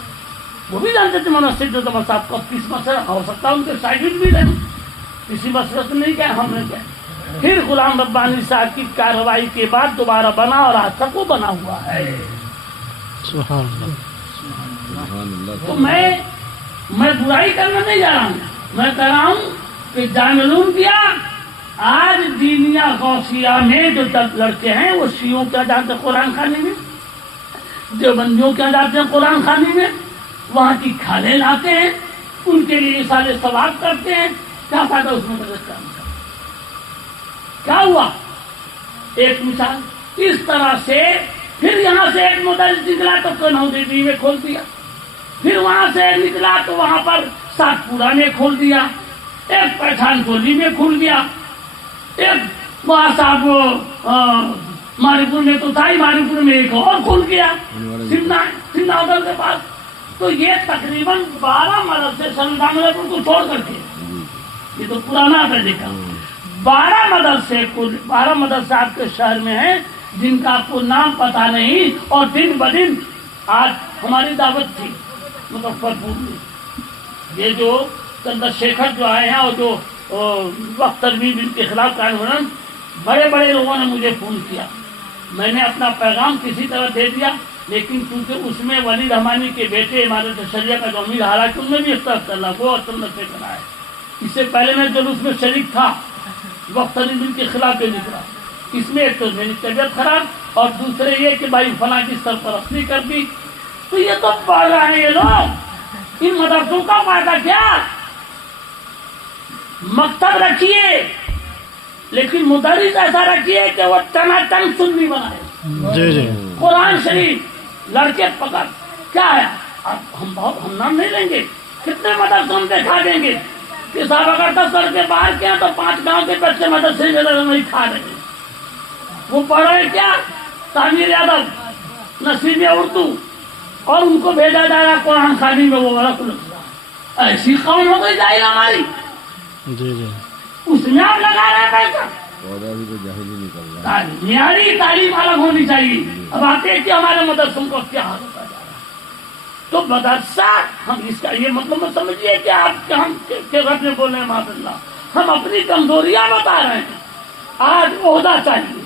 وہ بھی جانتے تھے مولانا سید الزما صاحب کو، کس مسئلہ ہو سکتا ہے ان کے شاگرد بھی رہے، کسی مسئلہ سے نہیں کہا ہم نے کیا۔ پھر غلام ربانی صاحب کی کارروائی کے بعد دوبارہ بنا، اور آج تک وہ بنا ہوا ہے۔ سبحان اللہ۔ تو میں برائی کرنا نہیں جا رہا ہوں، میں کہہ رہا ہوں کہ جان علوم کیا آج دینیا غوثیہ میں جو لڑکے ہیں وہ شیعوں کیا جانتے ہیں قرآن خوانی میں، دیوبندیوں کیا جانتے ہیں قرآن خوانی میں، وہاں کی کھالیں لاتے ہیں، ان کے لیے سارے ثواب کرتے ہیں، کیا فائدہ اس میں مدد کرنے کا؟ کیا ہوا؟ ایک مثال اس طرح سے پھر یہاں سے ایک مدرس نکلا تو کنہودی میں کھول دیا، پھر وہاں سے نکلا تو وہاں پر سات پورا میں کھول دیا، ایک پٹھان کولی میں کھول دیا، ایک وہاں صاحب ماری پور میں تو تھا ہی، ماری پور میں ایک اور کھول گیا سمنا ادھر کے پاس۔ تو یہ تقریباً 12 مدرسے سنگام کو چھوڑ کر کے، یہ تو پرانا ہے دیکھا، 12 مدرسے آپ کے شہر میں ہیں جن کا آپ کو نام پتا نہیں، اور دن بدن آج ہماری دعوت تھی مظفر پور میں، یہ جو چندر شیکھر جو آئے ہیں اور جو وقت تربیب ان کے خلاف قائم ہونا، بڑے بڑے لوگوں نے مجھے فون کیا، میں نے اپنا پیغام کسی طرح دے دیا، لیکن کیونکہ اس میں ولی رحمانی کے بیٹے امارت شریعہ کا جو امیر، حالانکہ ان میں بھی اختلاف چل رہا، وہ اور چندر شیکھر آئے، اس سے پہلے میں جلوس میں شریک تھا وقت تربیب کے خلاف جو نکلا، اس میں ایک تو میری طبیعت خراب اور دوسرے یہ کہ بھائی فلاں کی سرپرستی کر دی، تو یہ تو پڑھ رہے ہیں یہ لوگ، ان مدرسوں کا فائدہ کیا؟ مکتب رکھیے لیکن مدرس ایسا رکھیے کہ وہ ٹناٹن سنی بنائے، جی جی، قرآن شریف لڑکے پکڑ، کیا ہے ہم نام نہیں لیں گے، کتنے مدرسے ہم دکھا دیں گے کہ صاحب اگر 10 لڑکے باہر کے ہیں تو 5 گاؤں کے بچے مدرسے میں نہیں کھا رہے ہیں، وہ پڑھ رہے کیا؟ تعمیر ادب، نصیب اردو، اور ان کو بھیجا جا رہا قرآن خوانی میں، وہ غلط ایسی قوم ہو گئی جاہل ہماری، جی جی، اس میں آپ لگا رہے ہیں پیسہ۔ پودا بھی تو جاہل ہی نکل رہا ہے۔ معیاری تعلیم الگ ہونی چاہیے۔ اب آتے ہیں کہ ہمارے مدرسوں کو کیا حال ہوتا جا رہا ہے، تو مدرسہ ہم اس کا یہ مطلب مت سمجھیے کہ آپ ہم کے رب میں بول رہے ہیں معاذ اللہ، ہم اپنی کمزوریاں بتا رہے ہیں۔ آج عہدہ چاہیے،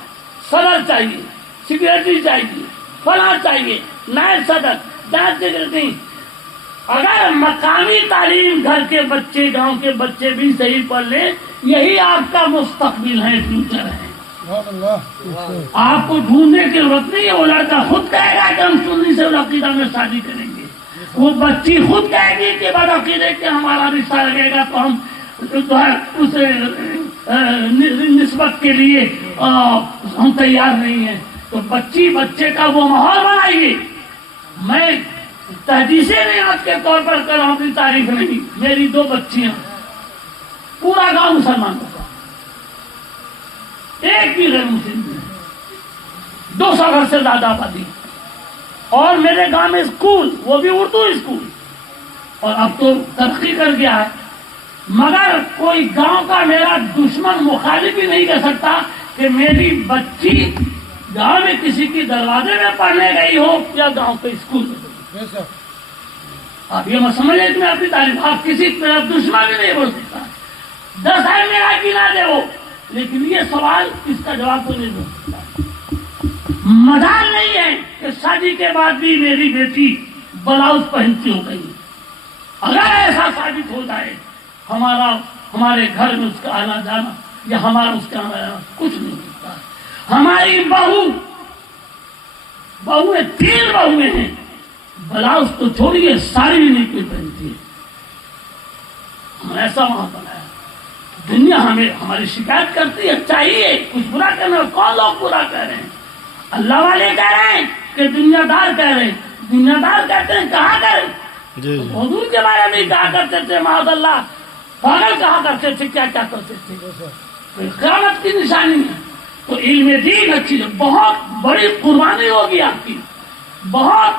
صدر چاہیے، سیکریٹری چاہیے، فلاں چاہیے، نائب صدر، نائب سیکریٹری۔ اگر مقامی تعلیم گھر کے بچے، گاؤں کے بچے بھی صحیح پڑھ لیں، یہی آپ کا مستقبل ہے، فیوچر ہے۔ آپ کو ڈھونڈنے کی ضرورت نہیں ہے، وہ لڑکا خود کہے گا کہ ہم سنی سے عقیدہ میں شادی کریں گے، وہ بچی خود کہے گی کہ بعد عقیدے کے ہمارا رشتہ لگے گا تو ہم اس نسبت کے لیے ہم تیار نہیں ہیں۔ تو بچے کا وہ ماحول بنائیے۔ میں تحدیث نعمت کے طور پر کر رہا ہوں، اپنی تعریف نہیں، میری 2 بچیاں، پورا گاؤں مسلمانوں کا، ایک بھی غیر مسلم نہیں، 200 گھر سے زیادہ آبادی، اور میرے گاؤں میں اسکول، وہ بھی اردو اسکول، اور اب تو ترقی کر گیا ہے، مگر کوئی گاؤں کا میرا دشمن مخالف ہی نہیں کہہ سکتا کہ میری بچی گاؤں میں کسی کی دروازے میں پڑھنے گئی ہو یا گاؤں کے اسکول میں۔ آپ یہ مت سمجھے کہ میں اپنی تعریف، آپ کسی میرا دشمن بھی نہیں بول سکتا، 10 ہے میرا گنا دے وہ، لیکن یہ سوال اس کا جواب تو نہیں دے سکتا۔ مزاج نہیں ہے کہ شادی کے بعد بھی میری بیٹی بلاؤز پہنتی ہو گئی، اگر ایسا ثابت ہو جائے ہمارے گھر میں اس کا آنا جانا یا ہمارا اس کا آنا جانا کچھ نہیں ہوتا۔ ہماری بہویں 3 بہویں ہیں، بلاؤز تو چھوڑیے ساری بھی نہیں کوئی پہنتی ہے۔ ہم ایسا وہاں بنایا، دنیا ہماری شکایت کرتی ہے، چاہیے کچھ برا کرنا، کون لوگ برا کہہ رہے ہیں؟ اللہ والے کہہ رہے ہیں کہ دنیا دار کہہ رہے ہیں؟ دنیا دار کہتے ہیں کہاں کریں؟ حضور کے بارے میں کہا کرتے تھے معاذ اللہ، پاگل کہا کرتے تھے، کیا کیا کرتے تھے، قیامت کی نشانی ہے۔ تو علم دین اچھی، بہت بڑی قربانی ہوگی آپ کی، بہت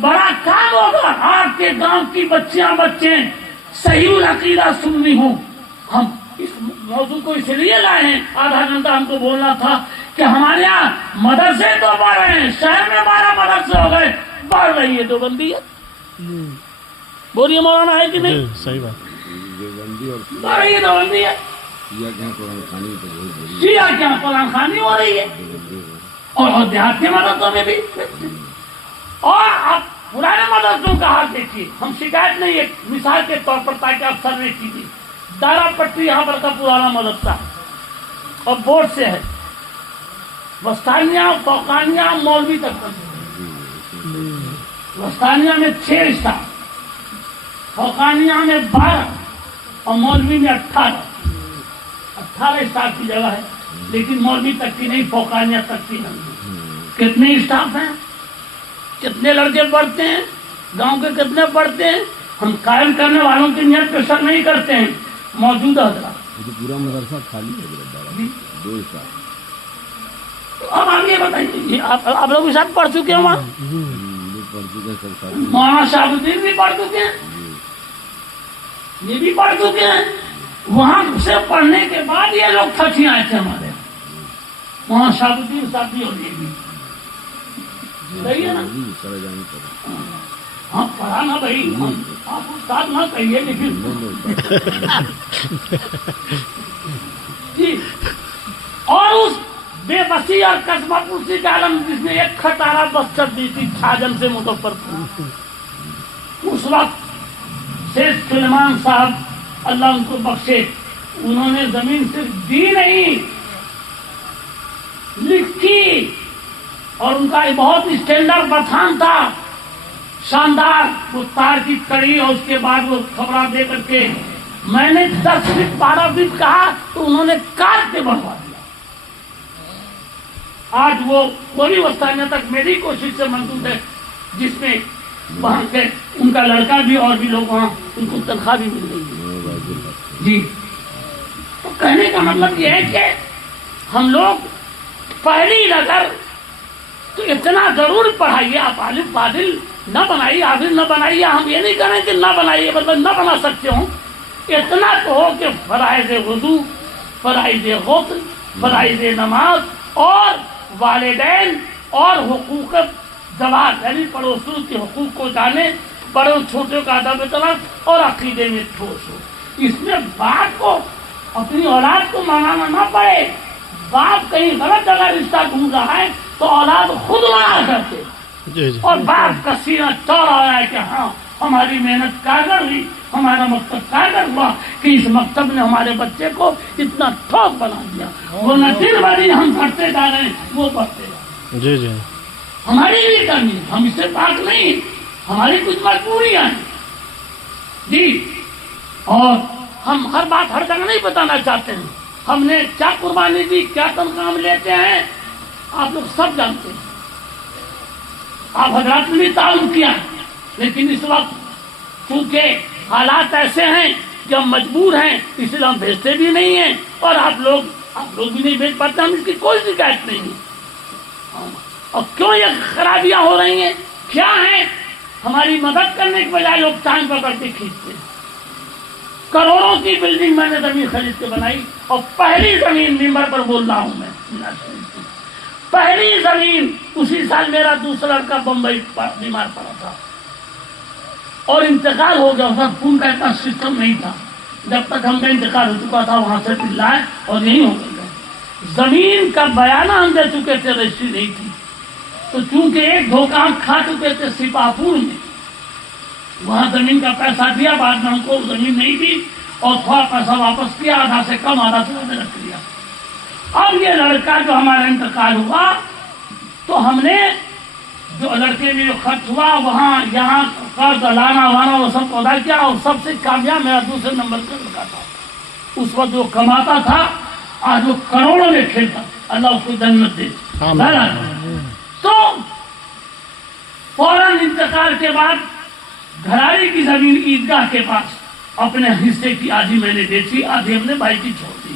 بڑا کام ہوگا، آپ کے گاؤں کی بچیاں بچے صحیح العقیدہ سننی ہوں۔ ہم اس موضوع کو اس لیے لائے ہیں، آدھا گھنٹہ ہم کو بولنا تھا کہ ہمارے یہاں مدرسے تو بڑھ رہے ہیں، شہر میں 12 مدرسے ہو گئے، بڑھ رہی ہے دیوبندیت، بولیے مولانا ہے کہ نہیں؟ صحیح بات، بڑھ رہی ہے دیوبندیت، شیعہ کیا قرآن خوانی ہو رہی ہے، اور دیہات کے مدرسوں میں بھی، اور اب پرانے مدرسوں کا حال دیکھیے۔ ہم شکایت نہیں ہے، مثال کے طور پر تاکہ آپ سروے کیجیے، دارا پٹری یہاں پر کا پرانا مدرسہ ہے اور بورڈ سے ہے، وسطانیہ فوقانیہ مولوی تک، وسطانیہ میں 6 اسٹاف، فوقانیہ میں 12 اور مولوی میں 18 اسٹاف کی جگہ ہے، لیکن مولوی تک کی نہیں، فوقانیہ تک کی نہیں۔ کتنے اسٹاف ہیں، کتنے لڑکے پڑھتے ہیں، گاؤں کے کتنے پڑھتے ہیں؟ ہم قائم کرنے والوں کی نیت پہ شک نہیں کرتے ہیں، موجودہ حضرات پورا مدرسہ خالی ہے، 2 اسٹاف۔ تو اب آپ یہ بتائیے، یہ آپ لوگ بھی ساتھ پڑھ چکے ہیں وہاں، مولانا شاہ الدین بھی پڑھ چکے ہیں، یہ بھی پڑھ چکے ہیں، وہاں سے پڑھنے کے بعد یہ لوگ تھکی آئے تھے ہمارے، مولانا شاہ الدین صاحب بھی اور یہ بھی، صحیح ہے نا؟ ہاں پڑھا نا بھائی، آپ استاد نہ کہیے، لیکن جی، اور اس بے بسی اور قصبہ پرسی کا عالم جس نے ایک کھٹارا بستر دی تھی چھاجن سے مظفر پور، اس وقت شیخ سلیمان صاحب اللہ ان کو بخشے، انہوں نے زمین صرف دی نہیں لکھی، اور ان کا بہت اسٹینڈرڈ بتھان تھا، شاندار، وہ تار کی کڑی، اور اس کے بعد وہ خبریں دے کر کے میں نے 10 فٹ 12 فٹ کہا تو انہوں نے کاٹ کے بڑھوا دیا۔ آج وہ بھی وسطانیہ تک میری کوشش سے منسوخ ہے، جس میں وہاں کے ان کا لڑکا بھی اور بھی لوگ وہاں ان کو تنخواہ بھی مل رہی ہے جی۔ تو کہنے کا مطلب یہ ہے کہ ہم لوگ پہلی نظر تو اتنا ضرور پڑھائیے، آپ عالم فاضل نہ بنائیے، حافظ نہ بنائیے، ہم یہ نہیں کریں کہ نہ بنائیے، مطلب نہ بنا سکتے ہوں، اتنا تو ہو کہ فرائض وضو، فرائض غسل، فرائض نماز اور والدین اور حقوق زوات یعنی پڑوسیوں کے حقوق کو جانے، بڑوں چھوٹوں کا ادب احترام اور عقیدے میں ٹھوس ہو۔ اس میں باپ کو اپنی اولاد کو منانا نہ پڑے، باپ کہیں غلط جگہ رشتہ ڈھونڈ رہا ہے تو اولاد خود منع کرتے، اور باپ کا سینہ چوڑا ہوا ہے کہ ہاں ہماری محنت کارگر ہوئی، ہمارا مکتب کارگر ہوا کہ اس مکتب نے ہمارے بچے کو اتنا ٹھوس بنا دیا، ورنہ دن بھر ہم پڑھتے جا رہے ہیں، وہ پڑھتے جا رہے ہیں۔ جی جی ہماری بھی کمی ہے، ہم اس سے پاک نہیں، ہماری کچھ مجبوریاں ہیں جی، اور ہم ہر بات ہر جگہ نہیں بتانا چاہتے ہیں۔ ہم نے کیا قربانی دی، کیا تنخواہ ہم لیتے ہیں، آپ لوگ سب جانتے ہیں، آپ حضرات نے بھی تعاون کیا، لیکن اس وقت چونکہ حالات ایسے ہیں کہ ہم مجبور ہیں، اس لیے ہم بھیجتے بھی نہیں ہیں، اور آپ لوگ بھی نہیں بھیج پاتے، ہم اس کی کوئی شکایت نہیں ہے۔ اور کیوں یہ خرابیاں ہو رہی ہیں، کیا ہیں؟ ہماری مدد کرنے کے بجائے لوگ ٹائم پکڑ کے کھینچتے ہیں۔ کروڑوں کی بلڈنگ میں نے زمین خرید کے بنائی، اور پہلی زمین ممبر پر بول رہا ہوں میں، پہلی زمین اسی سال میرا دوسرا لڑکا بمبئی بیمار پڑا تھا اور انتقال ہو گیا تھا، خون کا اتنا سسٹم نہیں تھا، جب تک ہم کا انتقال ہو چکا تھا وہاں سے پھر لائے اور یہیں ہو گئے۔ زمین کا بیانہ ہم دے چکے تھے، رجسٹری نہیں تھی، تو چونکہ ایک دھوکہ ہم کھا چکے تھے سپاہپور میں، وہاں زمین کا پیسہ دیا، بعد میں ہم کو زمین نہیں دی اور تھوڑا پیسہ واپس کیا، آدھا سے کم آدھا سے زیادہ رکھ لیا۔ اب یہ لڑکا جو ہمارا انتقال ہوا تو ہم نے جو لڑکے میں جو خرچ ہوا وہاں یہاں قرض لانا وانا وہ سب ادا کیا، اور سب سے کامیاب میرا دوسرے نمبر کا لڑکا تھا۔ اس وقت جو کماتا تھا آج وہ کروڑوں میں کھیلتا، اللہ اس کو جنت دے۔ تو فوراً انتقال کے بعد گھراری کی زمین عیدگاہ کے پاس اپنے حصے کی آدھی میں نے بیچی، آدھی اپنے بھائی کی چھوڑ دی،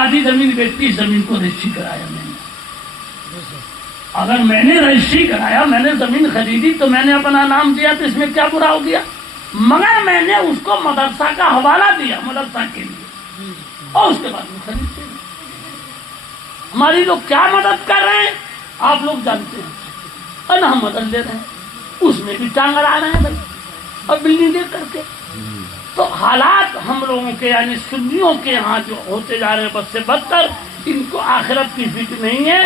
آدھی زمین بیچی، زمین کو رجسٹری کرایا میں نے۔ اگر میں نے رجسٹری کرایا، میں نے زمین خریدی تو میں نے اپنا نام دیا تو اس میں کیا برا ہو گیا؟ مگر میں نے اس کو مدرسہ کا حوالہ دیا، مدرسہ کے لیے، اور اس کے بعد میں خریدتے ہیں۔ ہماری لوگ کیا مدد کر رہے ہیں آپ لوگ جانتے ہیں، اور ہم مدد دے رہے ہیں، اس میں بھی ٹانگ اڑا رہے ہیں بھائی، اور بلڈنگ دے کر کے۔ تو حالات ہم لوگوں کے یعنی سنیوں کے یہاں جو ہوتے جا رہے ہیں بد سے بدتر، ان کو آخرت کی فکر نہیں ہے،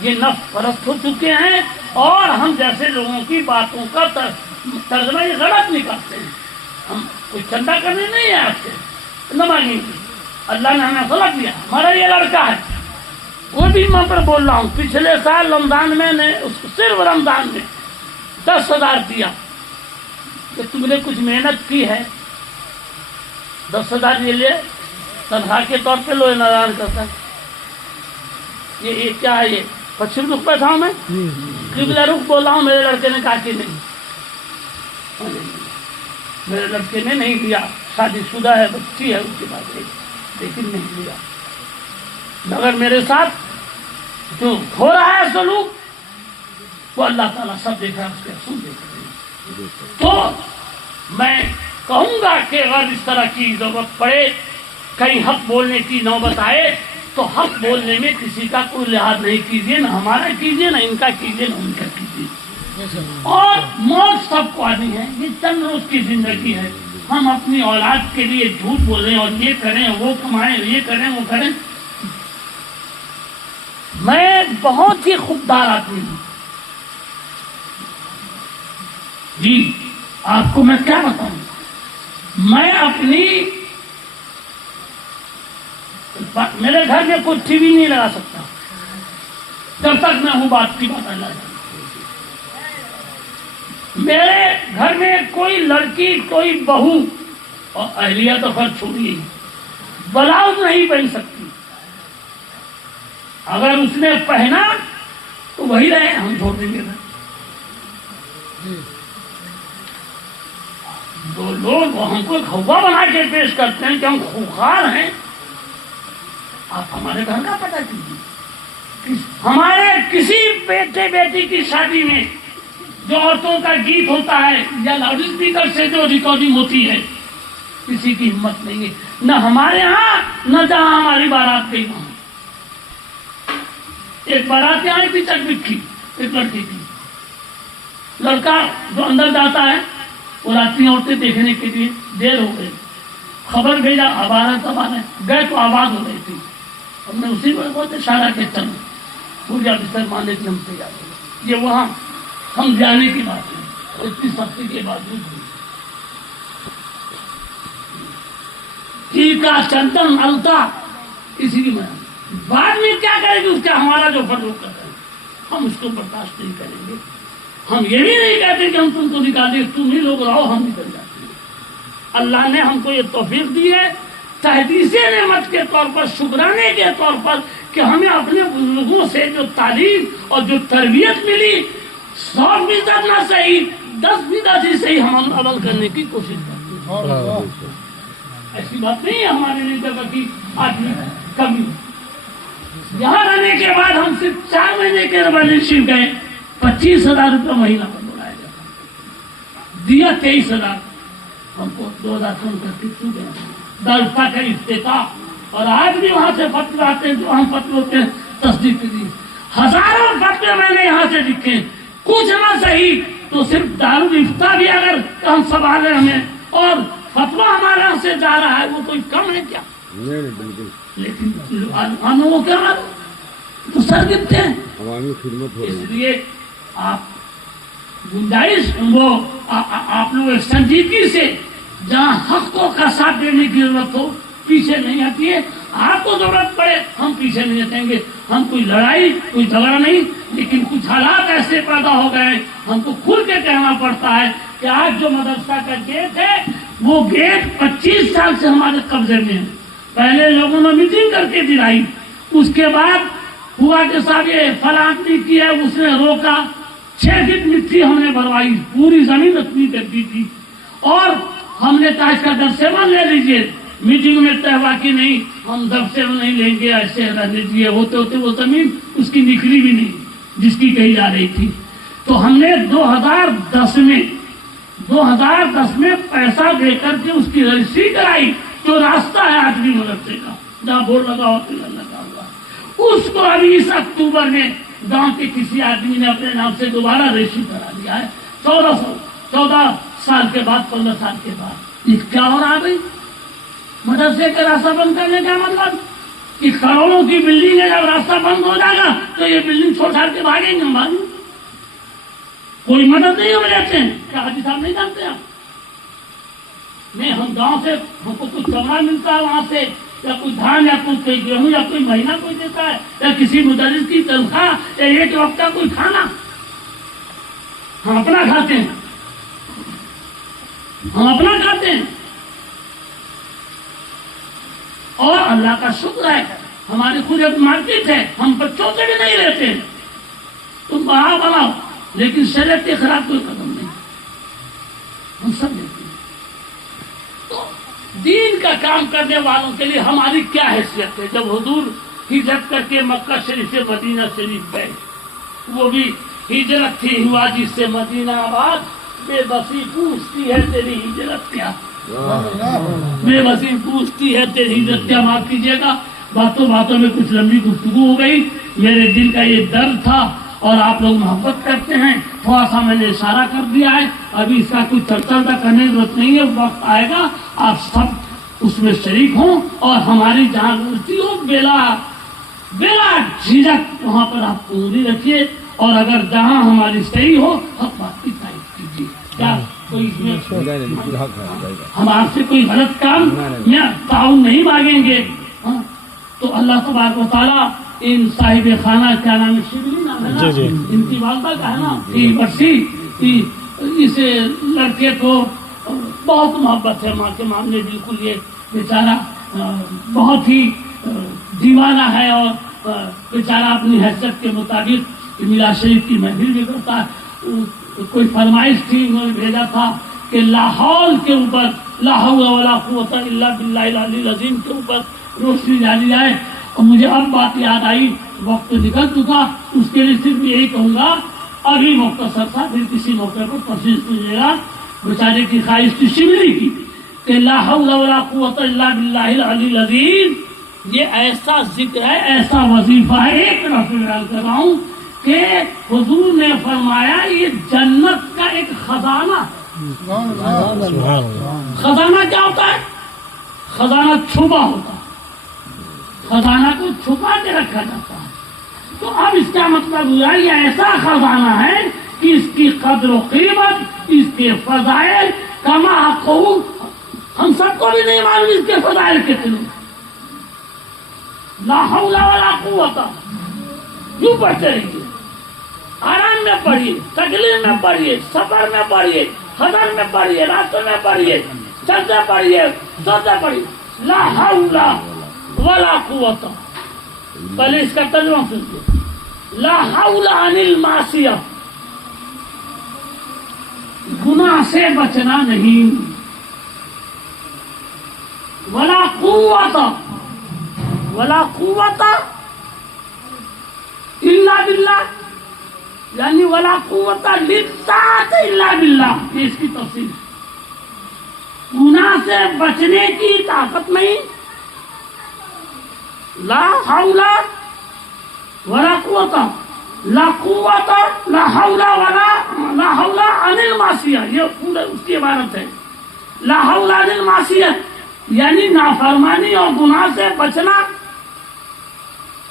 یہ نفس پرست ہو چکے ہیں، اور ہم جیسے لوگوں کی باتوں کا ترجمہ یہ غلط نکالتے ہیں۔ ہم کوئی چندہ کرنے نہیں ہے آپ سے، نہ مانگیں گے، اللہ نے ہمیں غلط دیا۔ ہمارا یہ لڑکا ہے، وہ بھی میں پر بول رہا ہوں، پچھلے سال رمضان میں نے اس کو صرف رمضان میں 10,000 دیا کہ تم نے کچھ محنت کی ہے، 10,000 یہ لے تنخواہ کے طور پہ لو نظر کرتا ہے۔ یہ کیا ہے، یہ پچھم رخ پہ تھا میں قبلہ رخ بول رہا ہوں، میرے لڑکے نے کہا کہ نہیں، میرے لڑکے نے نہیں لیا، شادی شدہ ہے، بچی ہے اس کے بعد، لیکن نہیں لیا۔ مگر میرے ساتھ جو ہو رہا ہے سلوک وہ اللہ تعالیٰ سب دیکھ رہا ہے، اس کے رسول دیکھ رہے ہیں۔ تو میں کہوں گا کہ اگر اس طرح کی ضرورت پڑے، کہیں حق بولنے کی نوبت آئے تو حق بولنے میں کسی کا کوئی لحاظ نہیں کیجیے، نہ ہمارا کیجیے، نہ ان کا کیجیے، نہ ان کا کیجیے۔ اور موت سب کو آنی ہے، یہ چند روز کی زندگی ہے۔ ہم اپنی اولاد کے لیے جھوٹ بولیں اور یہ کریں وہ کمائیں، یہ کریں وہ کریں۔ میں بہت ہی خوددار آدمی ہوں جی، آپ کو میں کیا بتاؤں، میں اپنی میرے گھر میں کوئی ٹی وی نہیں لگا سکتا جب تک میں ہوں بات کی بات اللہ جانتا۔ میرے گھر میں کوئی لڑکی کوئی بہو، اور اہلیہ تو فرض چھوڑیے، بلاؤز نہیں پہن سکتی، اگر اس نے پہنا تو وہی رہے، ہم چھوڑ دیں گے۔ دو لوگ ہم کو کھوا بنا کے پیش کرتے ہیں کہ ہم خوخار ہیں، آپ ہمارے گھر کا پتہ کیجیے۔ ہمارے کسی بیٹے بیٹی کی شادی میں جو عورتوں کا گیت ہوتا ہے یا لاؤڈ اسپیکر سے جو ریکارڈنگ ہوتی ہے، کسی کی ہمت نہیں ہے، نہ ہمارے ہاں نہ جہاں ہماری بارات گئی وہاں۔ ایک بارات آئی تھی چکبک کی، ایک لڑکی کی، لڑکا جو اندر جاتا ہے وہ راتی عورتیں دیکھنے کے لیے، دیر ہو گئی، خبر بھیجا آباد گئے تو آباد ہو رہی تھی، ہم نے اسی وقت بہت اشارہ کے چلو وہ جب بستر مانے کی ہم تیار ہو، یہ وہاں ہم جانے کی بات ہے۔ اتنی سختی کے باوجود بھی ٹیکا چندن التا کسی کی بعد میں کیا کرے گی اس کا ہمارا جو فرض کرتا ہے ہم اس کو برداشت نہیں کریں گے. ہم یہ بھی نہیں کہتے کہ ہم تم کو نکال دیں تم ہی لوگ رہو ہم نکل جاتے ہیں. اللہ نے ہم کو یہ توفیق دی ہے تحدیث نعمت کے طور پر شکرانے کے طور پر کہ ہمیں اپنے بزرگوں سے جو تعلیم اور جو تربیت ملی 100% نہ صحیح 10% ہی صحیح ہم عمل کرنے کی کوشش کرتے ہیں. ایسی بات نہیں ہے ہمارے لیے جگہ کی آدمی کمی. یہاں رہنے کے بعد ہم صرف 4 مہینے کے ریلیشن گئے 25,000 روپے مہینہ پر بڑھایا جاتا دیا 23,000 ہم کو 2000 کر کے چھو گیا دارالفتا کا افتتاح. اور آج بھی وہاں سے فتوے آتے ہیں جو ہم فتووں کے تصدیق کی ہزاروں فتوے میں نے یہاں سے لکھے کچھ نہ صحیح تو صرف دارالفتا بھی اگر ہم سنبھالے ہمیں اور فتوا ہمارے یہاں سے جا رہا ہے وہ کوئی کم ہے کیا؟ لیکن وہ کیا تو سر گرتے ہیں. اس لیے آپ گنجائش وہ آپ لوگ سنجیدگی سے جہاں حق کو کا ساتھ دینے کی ضرورت ہو پیچھے نہیں آتی ہے. آپ کو ضرورت پڑے ہم پیچھے نہیں ہٹیں گے. ہم کوئی لڑائی کوئی جھگڑا نہیں لیکن کچھ حالات ایسے پیدا ہو گئے ہم کو کھل کے کہنا پڑتا ہے کہ آج جو مدرسہ کا گیٹ ہے وہ گیٹ 25 سال سے ہمارے قبضے میں ہے. پہلے لوگوں نے میٹنگ کر کے دلائی اس کے بعد ہوا کہ صاحب یہ فلاں آدمی کی ہے اس نے روکا 6 فٹ مٹی ہم نے بھروائی پوری زمین اتنی کر دی تھی اور ہم نے کہا اس کا درسیون لے لیجیے. میٹنگ میں طے ہوا کہ نہیں ہم درسیون نہیں لیں گے ایسے رہنے دیجیے. ہوتے ہوتے وہ زمین اس کی نکلی بھی نہیں جس کی کہی جا رہی تھی. تو ہم نے 2010 میں پیسہ دے کر کے اس کی رجسٹری کرائی جو راستہ ہے آدمی مدرسے کا جہاں بورڈ لگا ہوا پلر لگا ہوا اس کو ابھی اس اکتوبر میں گاؤں کے کسی آدمی نے اپنے نام سے دوبارہ رجسٹری کرا دیا ہے 14 سال کے بعد 15 سال کے بعد. یہ کیا ہو رہا ہے بھائی؟ مدرسے کا راستہ بند کرنے کا مطلب کہ کروڑوں کی بلڈنگ ہے جب راستہ بند ہو جائے گا تو یہ بلڈنگ چھوڑ چھاڑ کے بھاگیں گے. ہم بھاگیں کوئی مدد نہیں ہو جاتے ہیں کیا حاجی صاحب نہیں جانتے آپ نہیں. ہم گاؤں سے ہم کو کچھ کمرہ ملتا ہے وہاں سے یا کوئی دھان یا کوئی گیہوں یا کوئی مہینہ کوئی دیتا ہے یا کسی مدرس کی تنخواہ یا ایک وقت کا کوئی کھانا ہم اپنا کھاتے ہیں اور اللہ کا شکر ہے ہماری خود ایک مارکیٹ ہے ہم بچوں سے بھی نہیں لیتے ہیں. تم بڑھاؤ بناؤ لیکن شریعت کے خلاف کوئی قدم نہیں ہم سب لیتے ہیں. تو دین کا کام کرنے والوں کے لیے ہماری کیا حیثیت ہے؟ جب حضور ہجرت کر کے مکہ شریف سے مدینہ شریف گئے وہ بھی ہجرت تھی ہوا جس سے مدینہ آباد بے بسی پوچھتی ہے تیری ہجرت کیا بے بسی پوچھتی ہے تیری ہجرت کیا. معاف کیجیے گا باتوں میں کچھ لمبی گفتگو ہو گئی. میرے دل کا یہ درد تھا اور آپ لوگ محبت کرتے ہیں تھوڑا سا میں نے اشارہ کر دیا ہے. ابھی اس کا کوئی چرچا کرنے کی ضرورت نہیں ہے. وقت آئے گا آپ سب اس میں شریک ہوں اور ہماری جہاں غلطی ہو بلا جھجک وہاں پر آپ پوری رکھیے اور اگر جہاں ہماری صحیح ہو حق بات کی تعریف کیجیے. کیا کوئی ہم آپ سے کوئی غلط کام یا تعاون نہیں مانگیں گے. تو اللہ تبارک و تعالیٰ ان صاحب خانہ کیا نام ہے شبلی نام ہے نا ان کی والدہ کا ہے نا برسی اس لڑکے کو بہت محبت ہے ماں کے معاملے. بالکل یہ بیچارہ بہت ہی دیوانہ ہے اور بیچارہ اپنی حیثیت کے مطابق میلاد شریف کی محفل بھی کرتا ہے. کوئی فرمائش تھی انہوں نے بھیجا تھا کہ لاہور کے اوپر لا حول ولا قوت الا باللہ العلی العظیم کے اوپر روشنی ڈالی جائے. اور مجھے اب بات یاد آئی وقت نکل چکا اس کے لیے صرف یہی کہوں گا ابھی مختصر تھا پھر کسی موقع پر تفصیل سنیے گا. بیچارے کی خواہش تھی شبلی کی کہ لا حول ولا قوت الا باللہ العلی العظیم. یہ ایسا ذکر ہے ایسا وظیفہ ہے. ایک طرف بیان کر رہا ہوں کہ حضور نے فرمایا یہ جنت کا ایک خزانہ. خزانہ کیا ہوتا ہے؟ خزانہ چھپا ہوتا ہے. خزانہ کو چھپا کے رکھا جاتا ہے. تو اب اس کا مطلب ہوا یہ ایسا خزانہ ہے اس کی قدر و قیمت، اس کے فضائل کما حقہ، ہم سب کو بھی نہیں معلوم اس کے فضائل کتنے. لا حول ولا قوت. یوں پڑھتے رہیے، آرام میں پڑھیے، تکلیف میں پڑھیے، سفر میں پڑھیے، حضر میں پڑھیے، راستوں میں پڑھیے، چلتے پڑھیے، سوتے پڑھیے. لا حول ولا قوت. پہلے اس کا ترجمہ سنیے. لا حول عن المعصیہ، گناہ سے بچنا نہیں. ولا قوت، ولا قوت الا باللہ، یعنی ولا قوت للطاعت الا باللہ. یہ اس کی تفسیر ہے. گناہ سے بچنے کی طاقت نہیں. لا حول ولا قوت، لا قوت، لا حول لا حول عن المعصیہ، یہ پورا اس کی عبارت ہے. لا حول عن المعصیہ یعنی نافرمانی اور گناہ سے بچنا،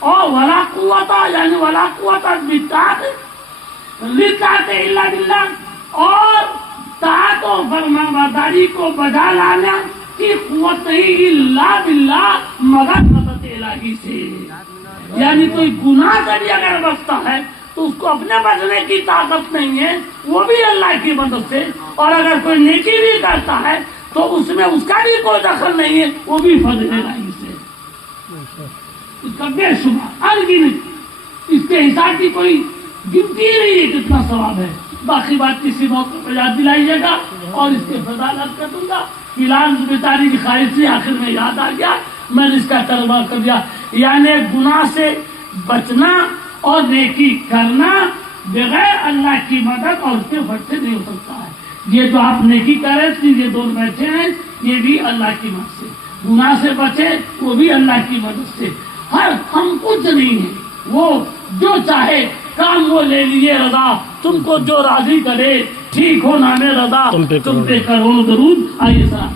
اور ولا قوت یعنی ولا قوت للطاعت الا باللہ، اور طاعت و فرمانبرداری کو بجا لانا کی قوت نہیں الا باللہ، مگر مدد الہی سے. یعنی کوئی گناہ سے بھی اگر بچتا ہے تو اس کو اپنے بچنے کی طاقت نہیں ہے، وہ بھی اللہ کی مدد سے. اور اگر کوئی نیکی بھی کرتا ہے تو اس میں اس کا بھی کوئی دخل نہیں ہے، وہ بھی فضل الہی سے. اس کا بے شمار انگنت، اس کے حساب کی کوئی گنتی نہیں ہے کتنا ثواب ہے. باقی بات کسی موقع پر یاد دلائیے گا اور اس کے فضائل کر دوں گا. فی الحال بیچاری کی خواہش سے آخر میں یاد آ گیا، میں نے اس کا ترجمہ کر دیا. یعنی گناہ سے بچنا اور نیکی کرنا بغیر اللہ کی مدد اور اس کے فضل سے نہیں ہو سکتا ہے. یہ جو آپ نیکی کرے یہ دونوں بیٹھے ہیں، یہ بھی اللہ کی مدد سے. گناہ سے بچے وہ بھی اللہ کی مدد سے. ہم کچھ نہیں ہیں، وہ جو چاہے کام وہ لے لیے رضا. تم کو جو راضی کرے ٹھیک ہو نام رضا، تم پہ کروڑوں درود. آئیے سر.